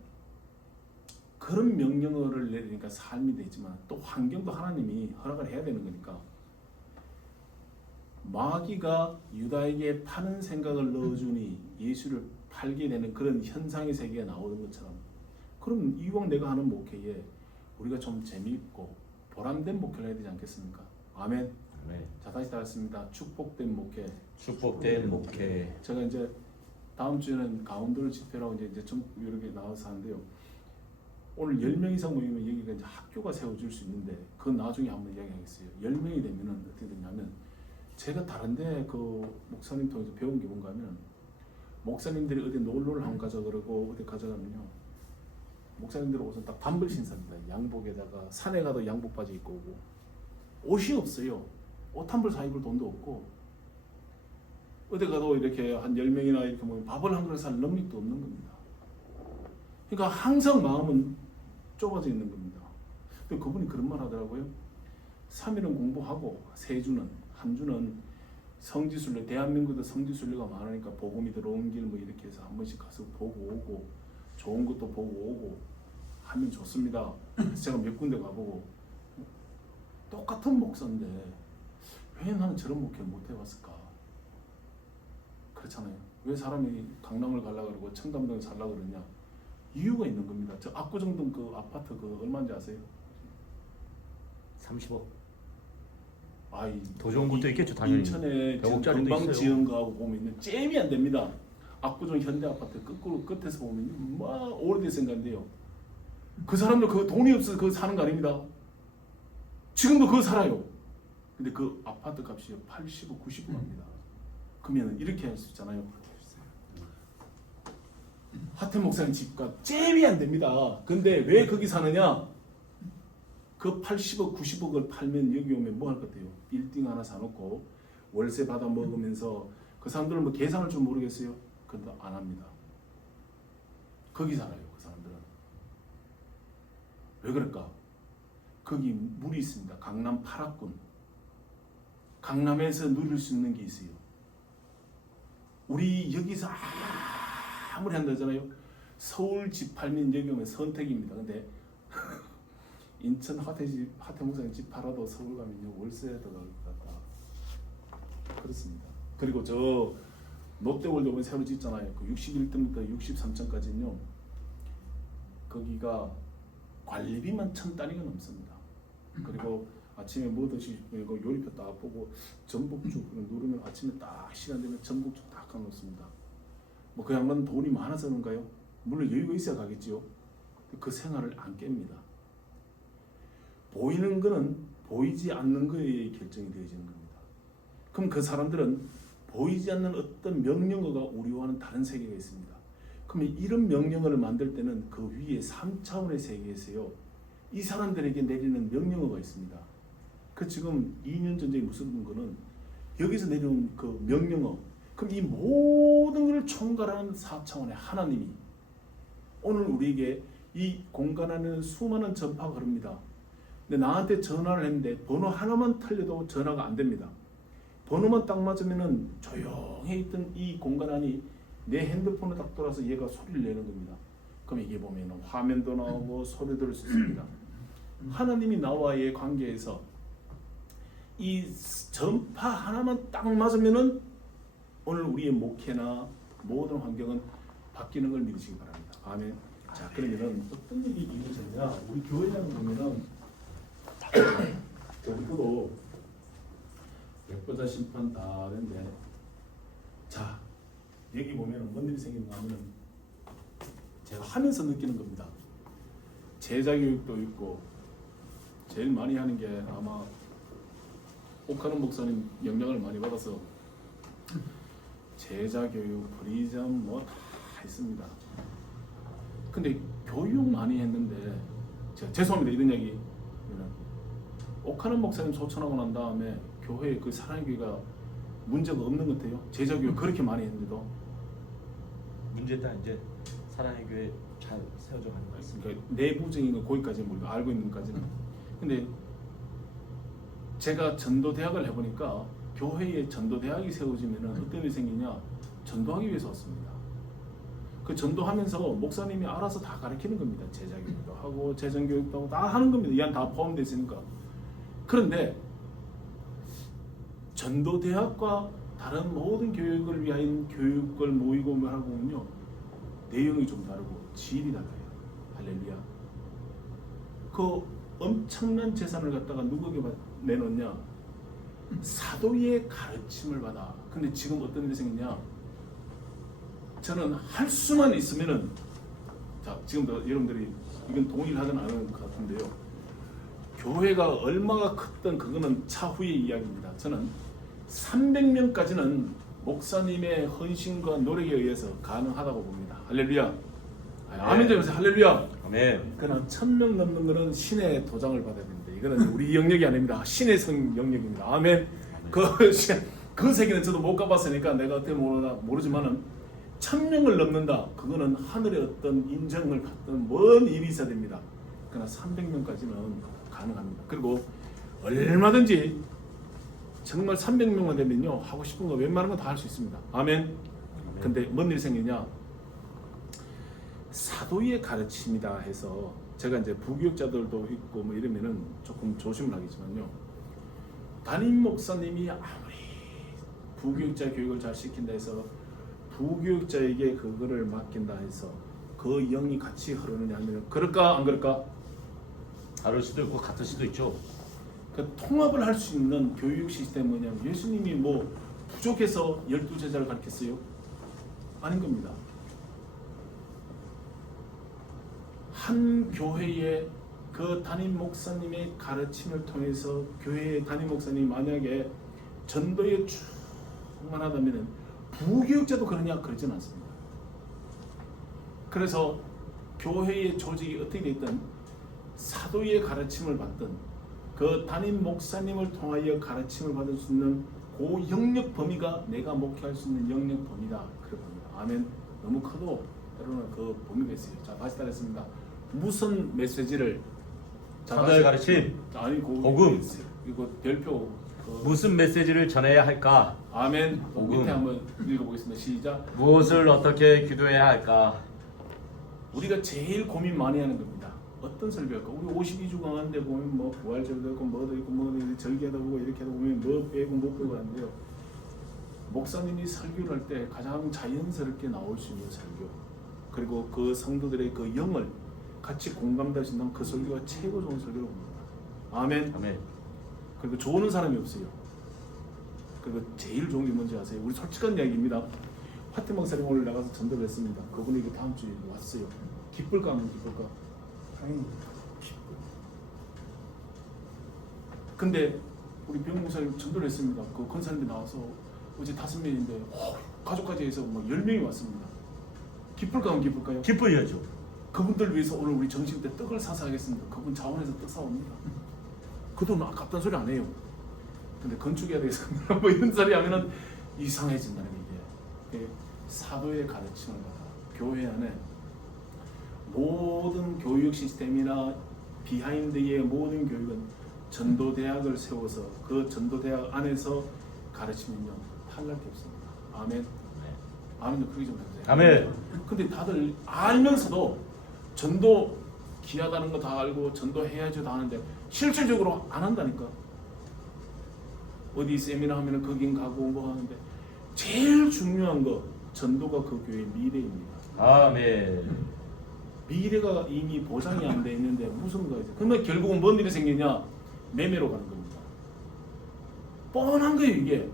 그런 명령어를 내리니까 삶이 되지만 또 환경도 하나님이 허락을 해야 되는 거니까 마귀가 유다에게 파는 생각을 넣어주니 예수를 팔게 되는 그런 현상의 세계가 나오는 것처럼 그럼 이왕 내가 하는 목회에 우리가 좀 재미있고 보람된 목회를 해야 되지 않겠습니까? 아멘. 네. 자, 다시 따랐습니다. 축복된 목회. 축복된 목회. 제가 이제 다음 주에는 강원도를 집회라고 이제 좀 이렇게 나와서 하는데요. 오늘 10명 이상 모이면 여기가 이제 학교가 세워질 수 있는데 그건 나중에 한번 이야기하겠어요. 10명이 되면은 어떻게 되냐면 제가 다른데 그 목사님 통해서 배운 게 뭔가 하면 목사님들이 어디 놀러를 한번 가자 그러고 어디 가자 그러면요. 목사님들은 우선 딱 단벌 신사입니다. 양복에다가 산에 가도 양복 바지 입고 오고 옷이 없어요. 옷 한 벌 사 입을 돈도 없고 어디 가도 이렇게 한 10명이나 이렇게 모이면 밥을 한 그릇 살 능력도 없는 겁니다. 그러니까 항상 마음은 좁아져 있는 겁니다. 근데 그분이 그런 말 하더라고요. 3일은 공부하고 3주는 한 주는 성지순례, 대한민국도 성지순례가 많으니까 복음이 들어온 길 뭐 이렇게 해서 한 번씩 가서 보고 오고 좋은 것도 보고 오고 하면 좋습니다. 그래서 제가 몇 군데 가보고 똑같은 목사인데 왜 나는 저런 목회를 못 해봤을까? 그렇잖아요. 왜 사람이 강남을 가려고 그러고 청담동에 살려고 그러냐? 이유가 있는 겁니다. 저 압구정동 그 아파트 그 얼마인지 아세요? 30억. 아이 더 좋은 것도 있겠죠, 당연히. 인천에 100억짜리도 금방 있어요. 지은 거하고 보면 잼이 안 됩니다. 압구정 현대 아파트 끝에서 보면 막 오래돼서 생각인데요. 그 사람들 그 돈이 없어서 그거 사는 거 아닙니다. 지금도 그거 살아요. 근데 그 아파트 값이 80억, 90억 합니다. 그러면 이렇게 할 수 있잖아요. 하태 목사님 집값 잼이 안 됩니다. 근데 왜 거기 사느냐? 그 80억, 90억을 팔면 여기 오면 뭐 할 것 같아요? 빌딩 하나 사놓고 월세 받아 먹으면서 그 사람들은 뭐 계산할 줄 모르겠어요. 근데 안 합니다. 거기 살아요. 그 사람들은. 왜 그럴까? 거기 물이 있습니다. 강남 8학군. 강남에서 누릴 수 있는 게 있어요. 우리 여기서 아무리 한다잖아요. 서울 집 팔면 여기 오면 선택입니다. 근데 인천 하태 목사님 집 팔아도 서울 가면요 월세에 들어갈 것 같다. 그렇습니다. 그리고 저 롯데월드 이번에 새로 짓잖아요. 그 61층부터 63층까지는요. 거기가 관리비만 1,000단위가 넘습니다. 그리고 아침에 뭐 드시고 요리표 딱 보고 전복죽 누르면 아침에 딱 시간 되면 전복죽 딱 가놓습니다. 뭐 그 양반은 돈이 많아서 그런가요? 물론 여유가 있어야 가겠지요. 그 생활을 안 깹니다. 보이는 거는 보이지 않는 거에 결정이 되어지는 겁니다. 그럼 그 사람들은 보이지 않는 어떤 명령어가 우리와는 다른 세계가 있습니다. 그럼 이런 명령어를 만들 때는 그 위에 3차원의 세계에서요. 이 사람들에게 내리는 명령어가 있습니다. 그 지금 2년 전에 무슨 거는 여기서 내려온 그 명령어. 그럼 이 모든 것을 총괄하는 4차원의 하나님이 오늘 우리에게 이 공간 안에는 수많은 전파가 흐릅니다. 근데 나한테 전화를 했는데 번호 하나만 틀려도 전화가 안 됩니다. 번호만 딱 맞으면은 조용히 있던 이 공간 안이 내 핸드폰에 딱 돌아서 얘가 소리를 내는 겁니다. 그럼 이게 보면은 화면도 나오고 소리 들을 수 있습니다. 하나님이 나와의 관계에서 이 전파 하나만 딱 맞으면은 오늘 우리의 목회나 모든 환경은 바뀌는 걸 믿으시기 바랍니다. 아멘. 자, 그러면은 어떤 일이 이루어졌냐? 우리 교회라는 보면은 우리도 역보자 심판 다 하는데, 자 여기 보면은 뭔 일이 생기는가 하면은 제가 하면서 느끼는 겁니다. 제자 교육도 있고 제일 많이 하는 게 아마 옥하는 목사님 영향을 많이 받아서 제자 교육, 프리즘 뭐 다 있습니다. 근데 교육 많이 했는데 제가 죄송합니다 이런 얘기. 옥하는 목사님 소천하고 난 다음에 교회에 그 사랑의 교회가 문제가 없는 것 같아요. 제자 교육 그렇게 많이 했는데도. 문제다 이제 사랑의 교회 잘 세워져 가는 것 같습니다. 그러니까 내부적인 거 거기까지는 모르고 알고 있는 것까지는. 근데 제가 전도대학을 해보니까 교회에 전도대학이 세워지면 어떤 일이 생기냐? 전도하기 위해서 왔습니다. 그 전도하면서 목사님이 알아서 다 가르치는 겁니다. 제자교육도 하고 재정교육도 하고 다 하는 겁니다. 이 안 다 포함되어 있으니까. 그런데 전도대학과 다른 모든 교육을 위한 교육을 모이고 하고 보면요, 내용이 좀 다르고 질이 달라요. 할렐루야. 그 엄청난 재산을 갖다가 누구에게 내놓냐? 사도의 가르침을 받아. 근데 지금 어떤 일이 생기냐? 저는 할 수만 있으면은, 자 지금도 여러분들이 이건 동의를 하든 안 하는 것 같은데요, 교회가 얼마가 컸던 그거는 차후의 이야기입니다. 저는 300명까지는 목사님의 헌신과 노력에 의해서 가능하다고 봅니다. 할렐루야. 아멘 좀 해주세요. 할렐루야. 아멘. 그러나 1000명 넘는 거는 신의 도장을 받아야 됩니다. 이거는 우리 영역이 아닙니다. 신의 성 영역입니다. 아멘. 그 세계는 저도 못 가봤으니까 내가 어떻게 모르지만은 1000명을 넘는다. 그거는 하늘의 어떤 인정을 받던 먼 일이 있어야 됩니다. 그러나 300명까지는 가능합니다. 그리고 얼마든지 정말 300명만 되면요, 하고 싶은 거 웬만한 거 다 할 수 있습니다. 아멘. 근데 뭔 일이 생기냐? 사도의 가르침이다 해서 제가 이제 부교육자들도 있고 뭐 이러면은 조금 조심을 하겠지만요, 담임 목사님이 아무리 부교육자 교육을 잘 시킨다 해서 부교육자에게 그거를 맡긴다 해서 그 영이 같이 흐르느냐 하면 그럴까 안 그럴까? 다를 수도 있고 같을 수도 있죠. 그 통합을 할 수 있는 교육 시스템은 뭐냐면, 예수님이 뭐 부족해서 12제자를 가르쳤어요? 아닌 겁니다. 한 교회의 그 담임 목사님의 가르침을 통해서 교회의 담임 목사님이 만약에 전도에 충만하다면 부교육자도 그러냐? 그러진 않습니다. 그래서 교회의 조직이 어떻게 됐든 사도의 가르침을 받든 그 담임 목사님을 통하여 가르침을 받을 수 있는 그 영역 범위가 내가 목회할 수 있는 영역 범위다. 그렇게 봅니다. 아멘. 너무 커도 때로는 그 범위가 있어요. 자, 다시 따르겠습니다. 무슨 메시지를, 사도의 가르침, 아니 복음, 이거 별표 무슨 메시지를 전해야 할까? 아멘. 복음. 밑에 한번 읽어보겠습니다. 시작. 무엇을 어떻게 기도해야 할까? 우리가 제일 고민 많이 하는 겁니다. 어떤 설교할까? 우리 52주 강한데 보면 뭐 부활절도 있고 뭐도 있고 뭐도 절개도 보고 이렇게 하다 보면 뭐 빼고 못 빼고 하는데요, 목사님이 설교를 할 때 가장 자연스럽게 나올 수 있는 설교, 그리고 그 성도들의 그 영을 같이 공감될 수 있는 그 설교가 최고 좋은 설교로 봅니다. 아멘. 아멘. 그리고 좋은 사람이 없어요. 그리고 제일 좋은 게 뭔지 아세요? 우리 솔직한 이야기입니다. 화태 목사님 오늘 나가서 전도를 했습니다. 그분이 그 다음 주에 왔어요. 기쁠까 안 기쁠까? 당연히 근데 우리 병 목사님 전도를 했습니다. 그 권사님들 나와서 어제 5명인데 가족까지 해서 뭐 10명이 왔습니다. 기쁠까 안 기쁠까요? 기뻐야죠. 그분들 위해서 오늘 우리 정식 때 떡을 사서 하겠습니다. 그분 자원해서 떡 사옵니다. 그 돈 아깝다는 소리 안 해요. 근데 건축해야 되겠습니다. 뭐 이런 소리 하면은 이상해진다는 게, 사도의 가르침을 받아 교회 안에 모든 교육 시스템이나 비하인드의 모든 교육은 전도대학을 세워서 그 전도대학 안에서 가르치면요, 탈날 게 없습니다. 아멘. 아멘도 크게 좀 해주세요. 아멘. 근데 다들 알면서도 전도 귀하다는 거 다 알고 전도해야죠 다 하는데 실질적으로 안 한다니까. 어디 세미나 하면은 거긴 가고 뭐 하는데 제일 중요한 거 전도가 그 교회의 미래입니다. 아멘. 미래가 이미 보장이 안 돼 있는데 무슨 거지? 그러면 결국은 뭔 일이 생기냐? 매매로 가는 겁니다. 뻔한 거예요 이게.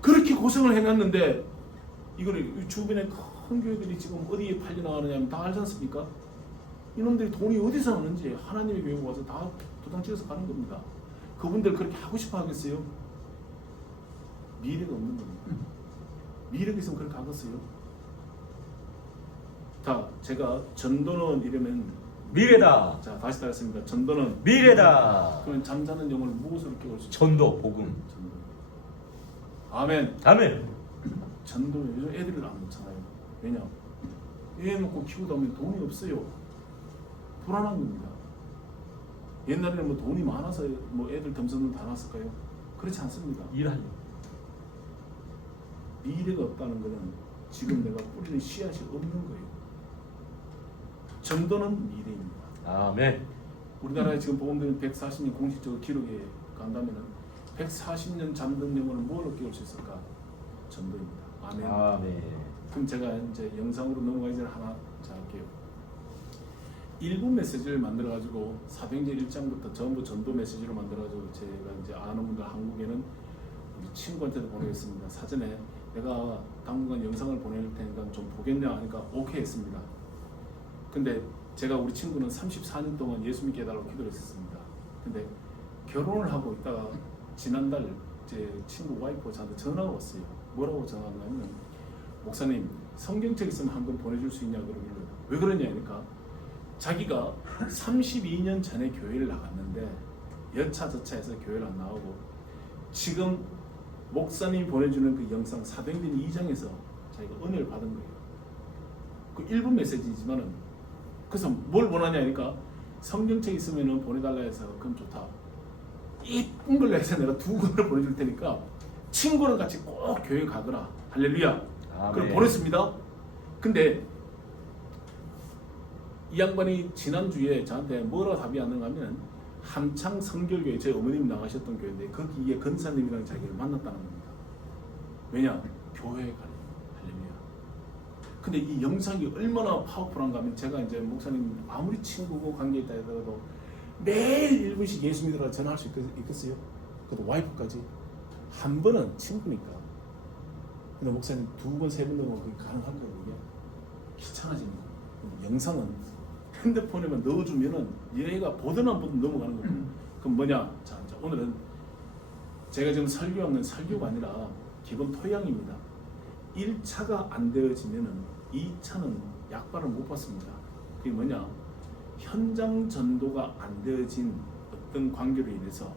그렇게 고생을 해놨는데 이거를 주변에 큰 교회들이 지금 어디에 팔려 나가느냐면 다 알지 않습니까? 이놈들이 돈이 어디서 나는지 하나님의 교회 와서 다 도장 찍어서 가는 겁니다. 그분들 그렇게 하고 싶어 하겠어요? 미래가 없는 겁니다. 미래가 있으면 그렇게 하겠어요? 자, 제가 전도는 이러면 미래다. 자, 다시 따랐습니다. 전도는 미래다. 그러면 잠자는 영혼을 무엇으로 깨울 수 있어요? 전도 복음. 전도. 아멘. 아멘. 전도 요즘 애들을 안 놓잖아요. 왜냐? 애 놓고 키우다 보면 돈이 없어요. 불안한 겁니다. 옛날에는 뭐 돈이 많아서 뭐 애들 덤서는 다 났을까요? 그렇지 않습니다. 일하려. 미래가 없다는 것은 지금 내가 뿌리는 씨앗이 없는 거예요. 전도는 미래입니다. 아멘. 우리나라에 지금 보험되는 140년 공식적으로 기록에 간다면은 140년 잠든 영혼을 뭘로 깨울 수 있을까? 전도입니다. 아멘. 아멘. 그럼 제가 이제 영상으로 넘어가기 전에 하나 자 할게요. 1분 메시지를 만들어 가지고 사도행전 1장부터 전부 전도 메시지로 만들어 가지고 제가 이제 아는 분들 한국에는 우리 친구한테도 보내겠습니다. 사전에 내가 당분간 영상을 보낼 테니까 좀 보겠냐 하니까 오케이 했습니다. 근데 제가 우리 친구는 34년 동안 예수 믿게 해달라고 기도를 했었습니다. 근데 결혼을 하고 있다가 지난달 제 친구 와이프가 저한테 전화가 왔어요. 뭐라고 전화가 왔냐면 목사님 성경책 있으면 한번 보내줄 수 있냐 그러길래 왜 그러냐 하니까 자기가 32년 전에 교회를 나갔는데 여차저차해서 교회를 안 나오고 지금 목사님이 보내주는 그 영상 사도행전 2장에서 자기가 은혜를 받은 거예요. 그 1분 메시지지만은 그래서 뭘 원하냐 하니까 성경책 있으면 보내달라 해서 그럼 좋다. 이쁜 걸로 해서 내가 2권을 보내줄 테니까 친구랑 같이 꼭 교회 가거라. 할렐루야. 그럼 보냈습니다. 근데 이 양반이 지난주에 저한테 뭐라고 답이 왔는가 하면 함창 성결교회 제 어머님이 나가셨던 교회인데 거기에 권사님이랑 자기를 만났다는 겁니다. 왜냐? 교회에 가려. 할렐루야. 근데 이 영상이 얼마나 파워풀한가 하면 제가 이제 목사님 아무리 친구고 관계 있다 해도 매일 1분씩 예수 믿으라 전화할 수 있겠어요? 그것도 와이프까지. 한 번은 친구니까. 근데 목사님 2번, 3번 넘으면 그게 가능한가요? 이게? 귀찮아지는 거예요. 영상은 핸드폰에만 넣어주면은 얘가 보든 안 보든 넘어가는 거예요. 그럼 뭐냐? 자, 오늘은 제가 지금 설교하는 설교가 아니라 기본 토양입니다. 1차가 안 되어지면은 2차는 약발을 못 받습니다. 그게 뭐냐? 현장 전도가 안 되어진 어떤 관계로 인해서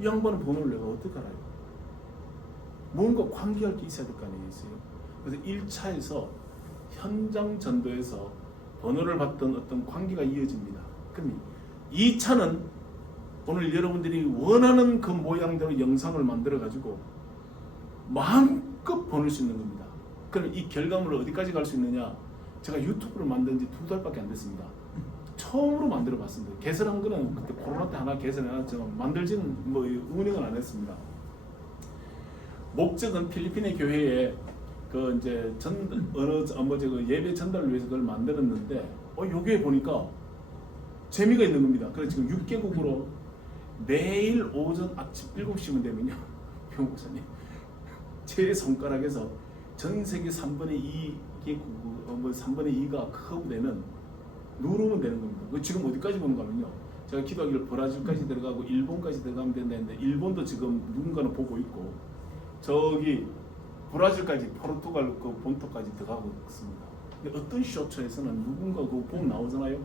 이 양반의 번호를 내가 어떻게 알아요? 뭔가 관계할 게 있어야 될 거 아니겠어요? 그래서 1차에서 현장 전도에서 번호를 받던 어떤 관계가 이어집니다. 그럼 2차는 오늘 여러분들이 원하는 그 모양대로 영상을 만들어 가지고 마음껏 보낼 수 있는 겁니다. 그럼 이 결과물을 어디까지 갈 수 있느냐? 제가 유튜브를 만든 지 2달밖에 안 됐습니다. 처음으로 만들어 봤습니다. 개설한 거는 그때 코로나 때 하나 개설해놨지만 만들지는 뭐 운영은 안 했습니다. 목적은 필리핀의 교회에 그 이제 예배 전달을 위해서 그걸 만들었는데 여기에 보니까 재미가 있는 겁니다. 그래서 지금 6개국으로 매일 오전 아침 7시면 되면요. 형 목사님 제 손가락에서 전 세계 3분의 2개국 3분의 2가 커브되는 누르면 되는 겁니다. 지금 어디까지 보는가 하면요. 제가 기도하기를 브라질까지 들어가고 일본까지 들어가면 된다는데 일본도 지금 누군가는 보고 있고 저기 브라질까지 포르투갈 그 본토까지 들어가고 있습니다. 근데 어떤 쇼츠에서는 누군가 그거 보면 나오잖아요.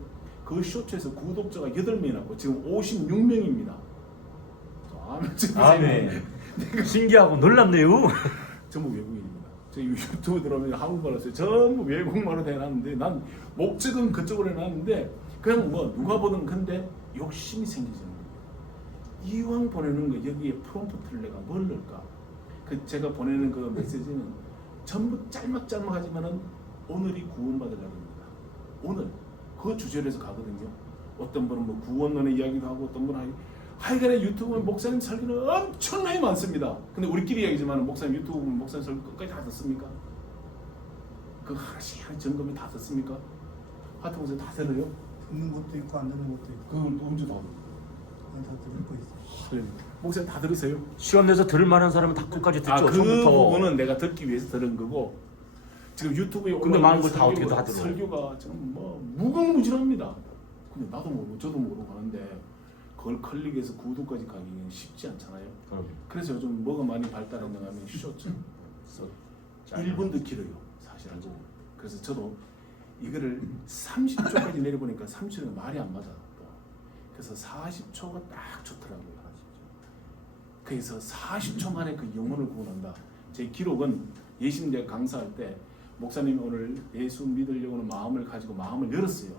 그 쇼츠에서 구독자가 8명이 났고 지금 56명입니다. 아멘. 신기하고 놀랍네요. 전부 외국인입니다. 저 유튜브 들어오면 한국말로 써요. 전부 외국말로 해놨는데 난 목적은 그쪽으로 해놨는데 그냥 뭐 누가 보든 근데 욕심이 생기지 않는 거예요. 이왕 보내는 거 여기에 프롬프트를 내가 뭘 넣을까? 그 제가 보내는 그 메시지는 전부 짤막짤막하지만은 오늘이 구원받을 날입니다. 오늘 그 주제로 해서 가거든요. 어떤 분은 뭐 구원론의 이야기도 하고 어떤 분은 하여간에 유튜브 목사님 설교는 엄청나게 많습니다. 근데 우리끼리 얘기지만 목사님 유튜브 목사님 설교 끝까지 다 듣습니까? 그 하나씩 점검이 다 듣습니까? 하여튼 목사님 다 들어요? 듣는 것도 있고 안 듣는 것도 있고 그걸 언제 다 다 들을 거 있어. 그래. 목사님 다 들으세요? 시간 내서 들을 만한 사람은 다 끝까지 듣죠. 그 처음부터. 부분은 내가 듣기 위해서 들은 거고 지금 유튜브에 근데 많은 걸 다 어떻게 다 들어요? 설교가 지금 뭐 무궁무진합니다. 근데 나도 모르고 저도 모르고 하는데 그걸 클릭해서 구독까지 가기는 쉽지 않잖아요. 그래서 요즘 뭐가 많이 발달했는가 하면 쇼츠. 그래서 1분도 길어요. 사실 알고. 그래서 저도 이거를 30초까지 내려보니까 30초는 말이 안 맞아. 그래서 40초가 딱 좋더라고요. 그래서 40초 만에 그 영혼을 구원한다. 제 기록은 예신제 강사할 때 목사님이 오늘 예수 믿으려고는 마음을 가지고 마음을 열었어요.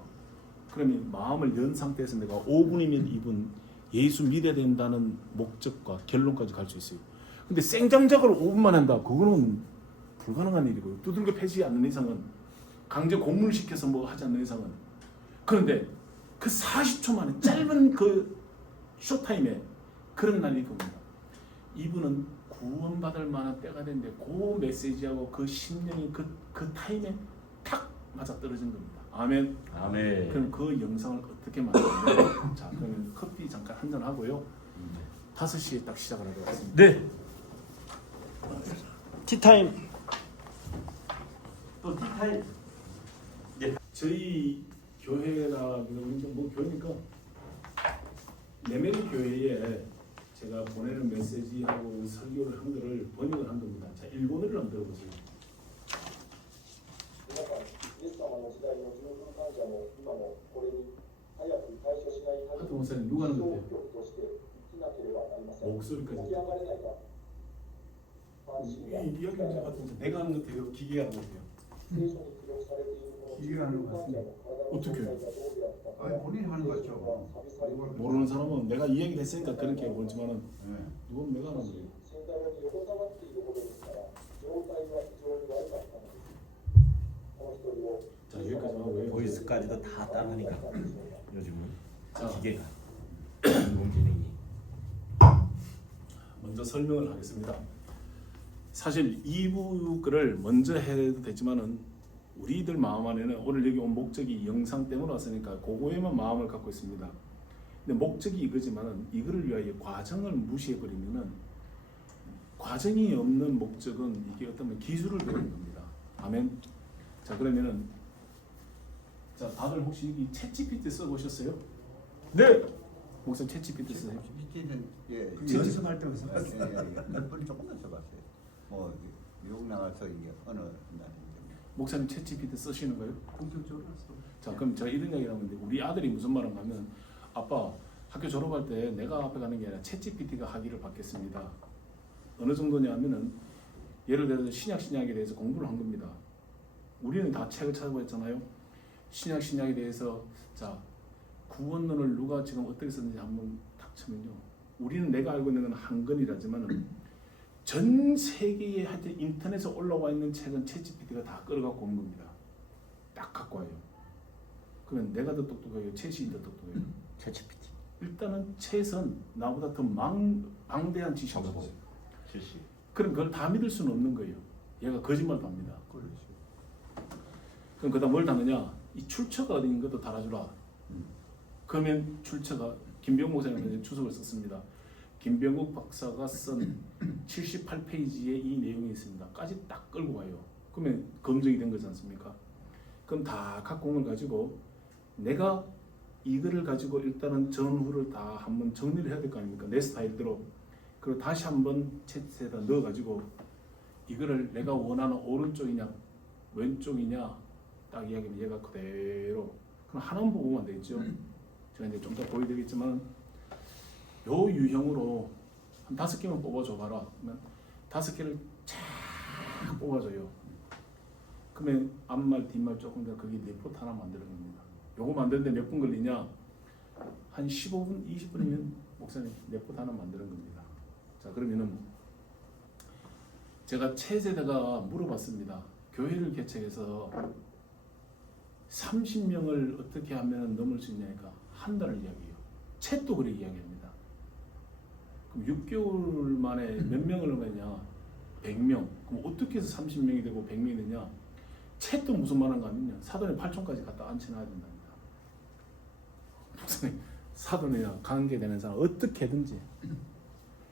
그러면 마음을 연 상태에서 내가 5분이면 2분 예수 믿어야 된다는 목적과 결론까지 갈 수 있어요. 근데 생장작을 5분만 한다. 그거는 불가능한 일이고요. 두들겨 패지 않는 이상은 강제 고문시켜서 뭐 하지 않는 이상은. 그런데 그 40초 만에 짧은 그 쇼타임에 그런 날이 겁니다. 이분은 구원받을 만한 때가 됐는데 그 메시지하고 그 심령이 그 타임에 탁 맞아 떨어진 겁니다. 아멘. 아멘. 그럼 그 영상을 어떻게 만드냐? 자, 그러면 커피 잠깐 한잔 하고요. 5시에 딱 시작을 하도록 하겠습니다. 네. 티타임. 또 티타임. 저희 교회나 뭐 교회니까 레메리 교회에 제가 보내는 메시지하고 설교를 한 거를 번역을 한 겁니다. 자, 일본어를 한번 들어보세요. 하여튼 목사님 누가 하는 건데요? 목소리까지. 이야기는 하여튼 내가 하는 것 같아요. 기계가 하는 것 같아요. 이해가 안 가는 것 같은데. 어떻게? 아니 본인이 하는 거 같죠. 모르는 사람은 내가 이 얘기를 했으니까 그렇게 모르지만은 네. 이건 내가 하는 거예요. 자, 여기까지 하고요. 보이스까지도 다 따라하니까 요즘은 자, 기계가 인공지능이 먼저 설명을 하겠습니다. 사실 2부 글을 먼저 해도 되지만은 우리들 마음 안에는 오늘 여기 온 목적이 영상 때문에 왔으니까 그거에만 마음을 갖고 있습니다. 근데 목적이 이거지만은 이거를 위하여 과정을 무시해 버리면은 과정이 없는 목적은 이게 어떤 기술을 배우는 겁니다. 아멘. 자, 그러면은 자, 다들 혹시 이 챗GPT 써보셨어요? 네. 목사 챗GPT 써요? PPT는 예 연습할 때 몇번 조금 더 써봤어요. 뭐 미국 나가서 이게 어느 날인데 목사님 챗GPT 쓰시는 거예요? 본격적으로 써. 자, 그럼 제가 이런 이야기를 하는데 우리 아들이 무슨 말을 하면 아빠 학교 졸업할 때 내가 앞에 가는 게 아니라 챗GPT가 하기를 받겠습니다. 어느 정도냐 하면은 예를 들어서 신약에 대해서 공부를 한 겁니다. 우리는 다 책을 찾아봤잖아요. 신약에 대해서 자 구원론을 누가 지금 어떻게 썼는지 한번 딱 치면요. 우리는 내가 알고 있는 건 한 권이라지만 전 세계에 하여튼 인터넷에 올라와 있는 책은 챗GPT가 다 끌어갖고 온 겁니다. 딱 갖고 와요. 그러면 내가 더 똑똑해요? 챗이 더 똑똑해요? 챗GPT 일단은 챗은 나보다 더 방대한 지식을 가지고 있어요. 실시. 그럼 그걸 다 믿을 수는 없는 거예요. 얘가 거짓말도 합니다. 그렇지. 그럼 그다음 뭘 다느냐? 이 출처가 어디인 것도 달아주라. 그러면 출처가 김병국 목사님한테 주석을 썼습니다. 김병국 박사가 쓴 78페이지에 이 내용이 있습니다. 까지 딱 끌고 와요. 그러면 검증이 된 거지 않습니까? 그럼 다 갖고 온 걸 가지고 내가 이거를 가지고 일단은 전후를 다 한번 정리를 해야 될 거 아닙니까? 내 스타일대로. 그리고 다시 한번 챗에다 넣어가지고 이거를 내가 원하는 오른쪽이냐 왼쪽이냐 딱 이야기하면 얘가 그대로 그럼 하나만 보고만 되겠죠. 제가 이제 좀 더 보여드리겠지만 요 유형으로 한 5개만 뽑아줘봐라. 그러면 5개를 쫙 뽑아줘요. 그러면 앞말 뒷말 조금 더 거기 리포트 하나 만드는 겁니다. 요거 만드는데 몇 분 걸리냐? 한 15분, 20분이면 목사님 리포트 하나 만드는 겁니다. 자, 그러면은 제가 챗에다가 물어봤습니다. 교회를 개척해서 30명을 어떻게 하면 넘을 수 있냐니까 한 달을 이야기해요. 챗도 그렇게 이야기합니다. 그럼 6개월 만에 몇 명을 하느냐? 100명. 그럼 어떻게 해서 30명이 되고 100명이 되냐? 채도 무슨 말한 거 아니냐? 사돈의 8촌까지 갖다 앉혀놔야 된답니다. 무슨 사돈이랑 관계되는 사람 어떻게든지.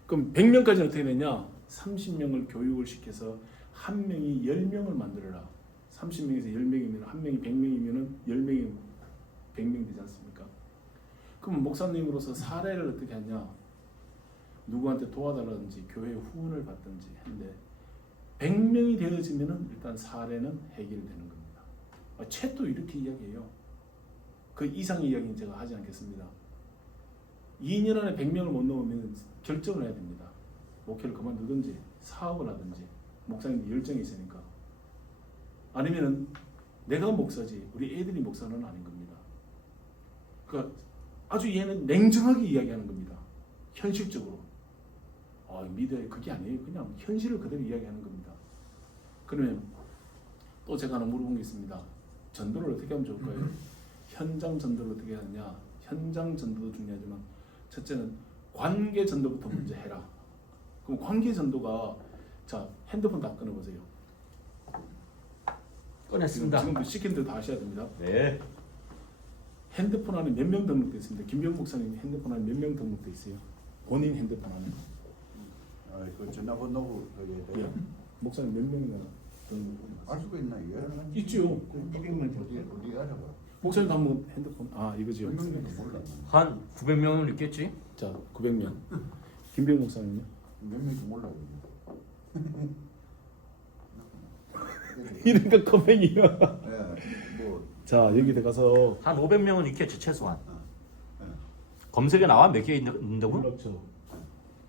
그럼 100명까지는 어떻게 되냐? 30명을 교육을 시켜서 한 명이 10명을 만들어라. 30명에서 10명이면 한 명이 100명이면은 10명이 100명 되지 않습니까? 그럼 목사님으로서 사례를 어떻게 하냐? 누구한테 도와달라든지 교회 후원을 받든지 했는데 100명이 되어지면은 일단 사례는 해결되는 겁니다. 채도 이렇게 이야기해요. 그 이상의 이야기는 제가 하지 않겠습니다. 2년 안에 100명을 못 넘으면 결정을 해야 됩니다. 목회를 그만두든지 사업을 하든지 목사님들 열정이 있으니까. 아니면은 내가 목사지 우리 애들이 목사는 아닌 겁니다. 그러니까 아주 얘는 냉정하게 이야기하는 겁니다. 현실적으로. 미디어에 그게 아니에요. 그냥 현실을 그대로 이야기하는 겁니다. 그러면 또 제가 하나 물어본 게 있습니다. 전도를 어떻게 하면 좋을까요? 현장 전도를 어떻게 하느냐? 현장 전도도 중요하지만 첫째는 관계 전도부터 먼저 해라. 그럼 관계 전도가 자 핸드폰 다 끊어보세요. 꺼냈습니다. 지금 시킨 대로 다 하셔야 됩니다. 네. 핸드폰 안에 몇 명 등록돼 있습니다. 김병 목사님 핸드폰 안에 몇 명 등록돼 있어요? 본인 핸드폰 안에. 그 전화번호 거기에 예. 목사님 몇 명이나 등록? 알 수가 있나 이게? 있죠. 200명 어디 알아봐? 목사님 한번 핸드폰 이거지요. 100명도 몰라. 한 900명은 있겠지? 자 900명. 김병 목사님요? 몇 명인지 몰라. 이러니까 커맹이요. 예, 뭐 자 여기 들어가서 한 500명은 있겠지 최소한. 예. 검색에 나와 몇 개 있는다고? 불렀죠.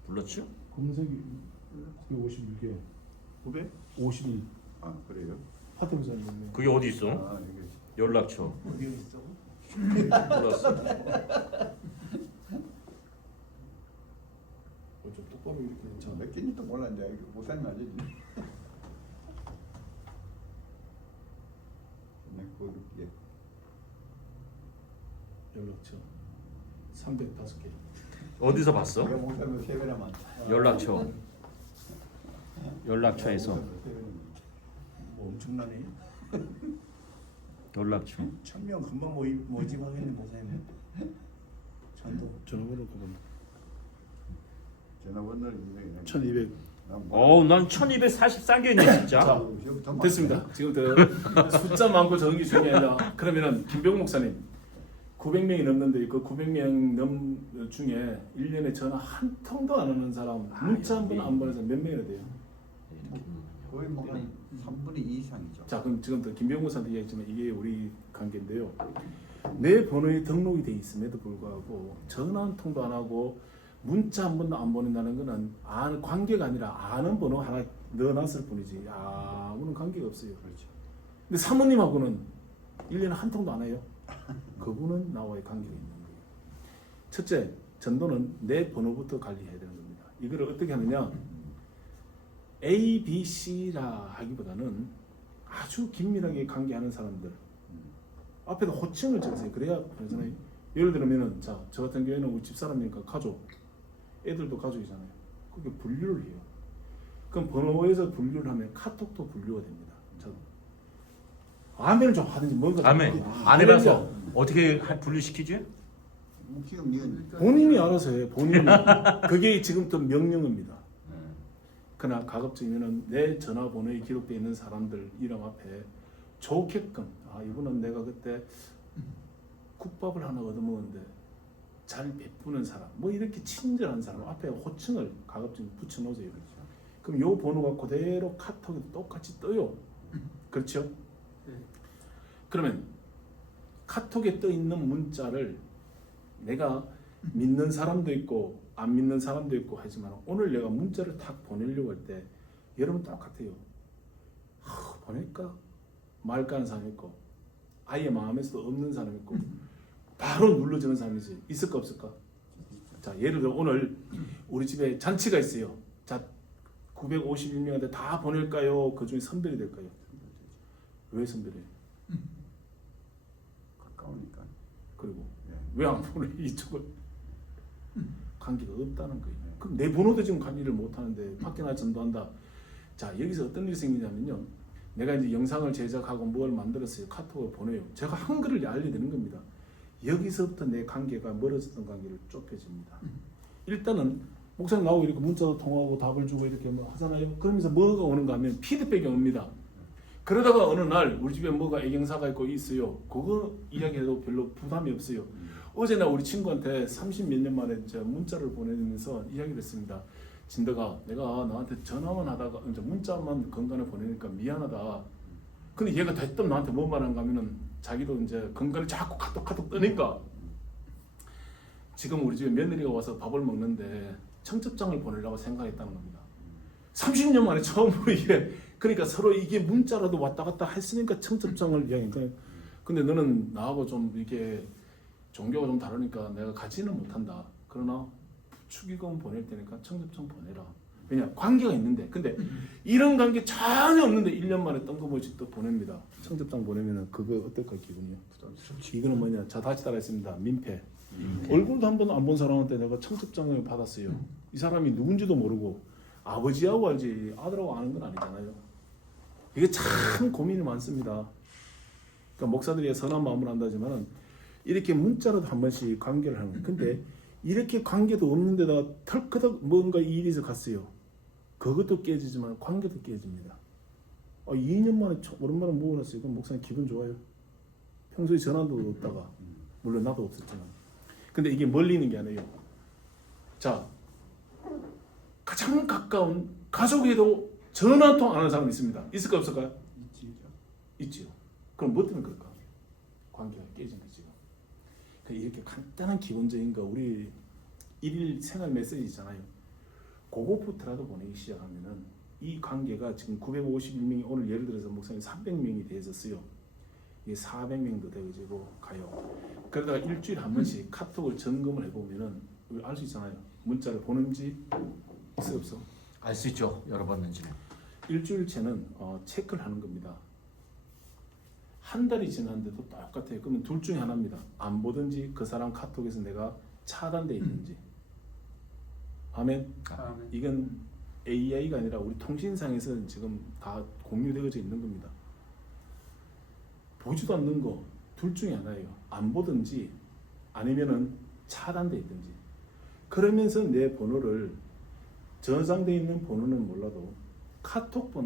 불렀죠? 검색이 56개. 900? 52. 아 그래요? 파트 목사님. 그게 어디 있어? 아 이게 연락처. 어디 있어? 불렀어. 좀 똑바로 이렇게. 몇 개인지도 몰라 이제 목사님 알지. 네, 연락처 305개. 어디서 봤어? 내가 목사님 세 배나만. 연락처. 연락처에서. 뭐 엄청나네. 연락처. 1000명 금방 모집하겠네 목사님. 전도. 전화번호 그건 전화번호를 인정해. 1200. 난 1243개 있네 진짜. 자, 됐습니다. 지금부터 숫자 많고 적은 게 중요해요. 그러면은 김병 목사님 900명이 넘는데 그 900명 중에 1년에 전화 한 통도 안 하는 사람 문자 한 번 안 보내는 사람 몇 명이나 돼요? 거의 뭐한 3분의 2 이상이죠. 자 그럼 지금부터 김병 목사한테 이야기했지만 이게 우리 관계인데요. 내 번호에 등록이 돼 있음에도 불구하고 전화 한 통도 안 하고 문자 한 번도 안 보낸다는 것은 아는 관계가 아니라 아는 번호 하나 넣어놨을 뿐이지 아무런 관계가 없어요. 그렇죠. 근데 사모님하고는 1년에 한 통도 안 해요. 그분은 나와의 관계가 있는 거예요. 첫째, 전도는 내 번호부터 관리해야 되는 겁니다. 이걸 어떻게 하느냐? A, B, C라 하기보다는 아주 긴밀하게 관계하는 사람들 앞에다 호칭을 적으세요. 그래야 편하잖아요. 예를 들면은 자, 저 같은 경우에는 우리 집사람이니까 가족, 애들도 가족이잖아요. 그게 분류를 해요. 그럼 번호에서 분류를 하면 카톡도 분류가 됩니다. 자, 아멘을 좀 하든지 뭔가 아멘. 안 해봐서 어떻게 분류시키지? 지금 니은 본인이 알아서 해. 본인이. 그게 지금부터 명령입니다. 네. 그러나 가급적이면은 내 전화번호에 기록되어 있는 사람들 이름 앞에 좋게끔 이분은 내가 그때 국밥을 하나 얻어먹었는데 잘 베푸는 사람 뭐 이렇게 친절한 사람 앞에 호칭을 가급적 붙여놓으세요. 그렇죠. 그럼 요 번호가 그대로 카톡에 똑같이 떠요. 그렇죠? 그러면 카톡에 떠 있는 문자를 내가 믿는 사람도 있고 안 믿는 사람도 있고 하지만 오늘 내가 문자를 탁 보내려고 할 때 여러분 똑같아요. 보낼까 말까 하는 사람 있고 아예 마음에서도 없는 사람 있고 바로 눌러주는 사람이 있을까 없을까? 자 예를 들어 오늘 우리 집에 잔치가 있어요. 자 951명한테 다 보낼까요? 그 중에 선별이 될까요? 왜 선별해요? 가까우니까. 그리고 예. 왜 안 보내 이쪽을? 관계가 없다는 거예요. 그럼 내 번호도 지금 관리를 못하는데 밖에 나 전도한다. 자, 여기서 어떤 일이 생기냐면요. 내가 이제 영상을 제작하고 뭘 만들었어요. 카톡을 보내요. 제가 한글을 알려드리는 겁니다. 여기서부터 내 관계가 멀어졌던 관계를 좁혀집니다. 일단은 목사님 나오고 이렇게 문자도 통하고 답을 주고 이렇게 뭐 하잖아요. 그러면서 뭐가 오는가 하면 피드백이 옵니다. 그러다가 어느 날 우리 집에 뭐가 애경사가 있고 있어요. 그거 이야기해도 별로 부담이 없어요. 어제나 우리 친구한테 30몇 년 만에 제가 문자를 보내면서 이야기를 했습니다. 진덕아, 내가 너한테 전화만 하다가 이제 문자만 건강에 보내니까 미안하다. 근데 얘가 대뜸 나한테 뭐 말한가 하면은 자기도 이제 건강에 자꾸 카톡 뜨니까 지금 우리 집에 며느리가 와서 밥을 먹는데 청첩장을 보내려고 생각했다는 겁니다. 30년 만에 처음으로 이게 그러니까 서로 이게 문자라도 왔다 갔다 했으니까 청첩장을 이야기하니까 근데 너는 나하고 좀 이게 종교가 좀 다르니까 내가 가지는 못한다. 그러나 축의금 보낼 테니까 청첩장 보내라. 왜냐 관계가 있는데 근데 이런 관계 전혀 없는데 1년 만에 뜬금없이 또 보냅니다. 청첩장 보내면은 그거 어떨까 기분이요? 이거는 뭐냐? 자 다시 따라했습니다. 민폐. 얼굴도 한 번 안 본 사람한테 내가 청첩장을 받았어요. 이 사람이 누군지도 모르고 아버지하고 알지 아들하고 아는 건 아니잖아요. 이게 참 고민이 많습니다. 그러니까 목사들이 선한 마음을 한다지만은 이렇게 문자로도 한 번씩 관계를 하는 거예요. 근데 이렇게 관계도 없는데다가 털커덕 뭔가 일이 있어 갔어요. 그것도 깨지지만 관계도 깨집니다. 2년 만에 오랜만에 모아놨어요. 그럼 목사님 기분 좋아요. 평소에 전화도 없다가 물론 나도 없었지만 근데 이게 멀리 있는 게 아니에요. 자 가장 가까운 가족에도 전화 통화 안 하는 사람이 있습니다. 있을까 없을까요? 있지요. 그럼 뭐 때문에 그럴까? 관계가 깨진 거죠. 이렇게 간단한 기본적인 거 우리 일일 생활 메시지 있잖아요. 그거부터라도 보내기 시작하면은 이 관계가 지금 951명이 오늘 예를 들어서 목사님 300명이 되었어요. 이게 400명도 되어지고 가요. 그러다가 일주일에 한 번씩 카톡을 점검을 해보면은 알 수 있잖아요. 문자를 보는지 있어 없어? 알 수 있죠. 열어봤는지는. 일주일째는 체크를 하는 겁니다. 한 달이 지났는데도 똑같아요. 그러면 둘 중에 하나입니다. 안 보든지 그 사람 카톡에서 내가 차단돼 있는지. 아멘. 이건 AI가 아니라 우리 통신상에서 지금 다 공유되어져 있는 겁니다. 보지도 않는 거 둘 중에 하나예요. 안 보든지 아니면은 차단돼 있든지. 그러면서 내 번호를 저장돼 있는 번호는 몰라도 카톡 번호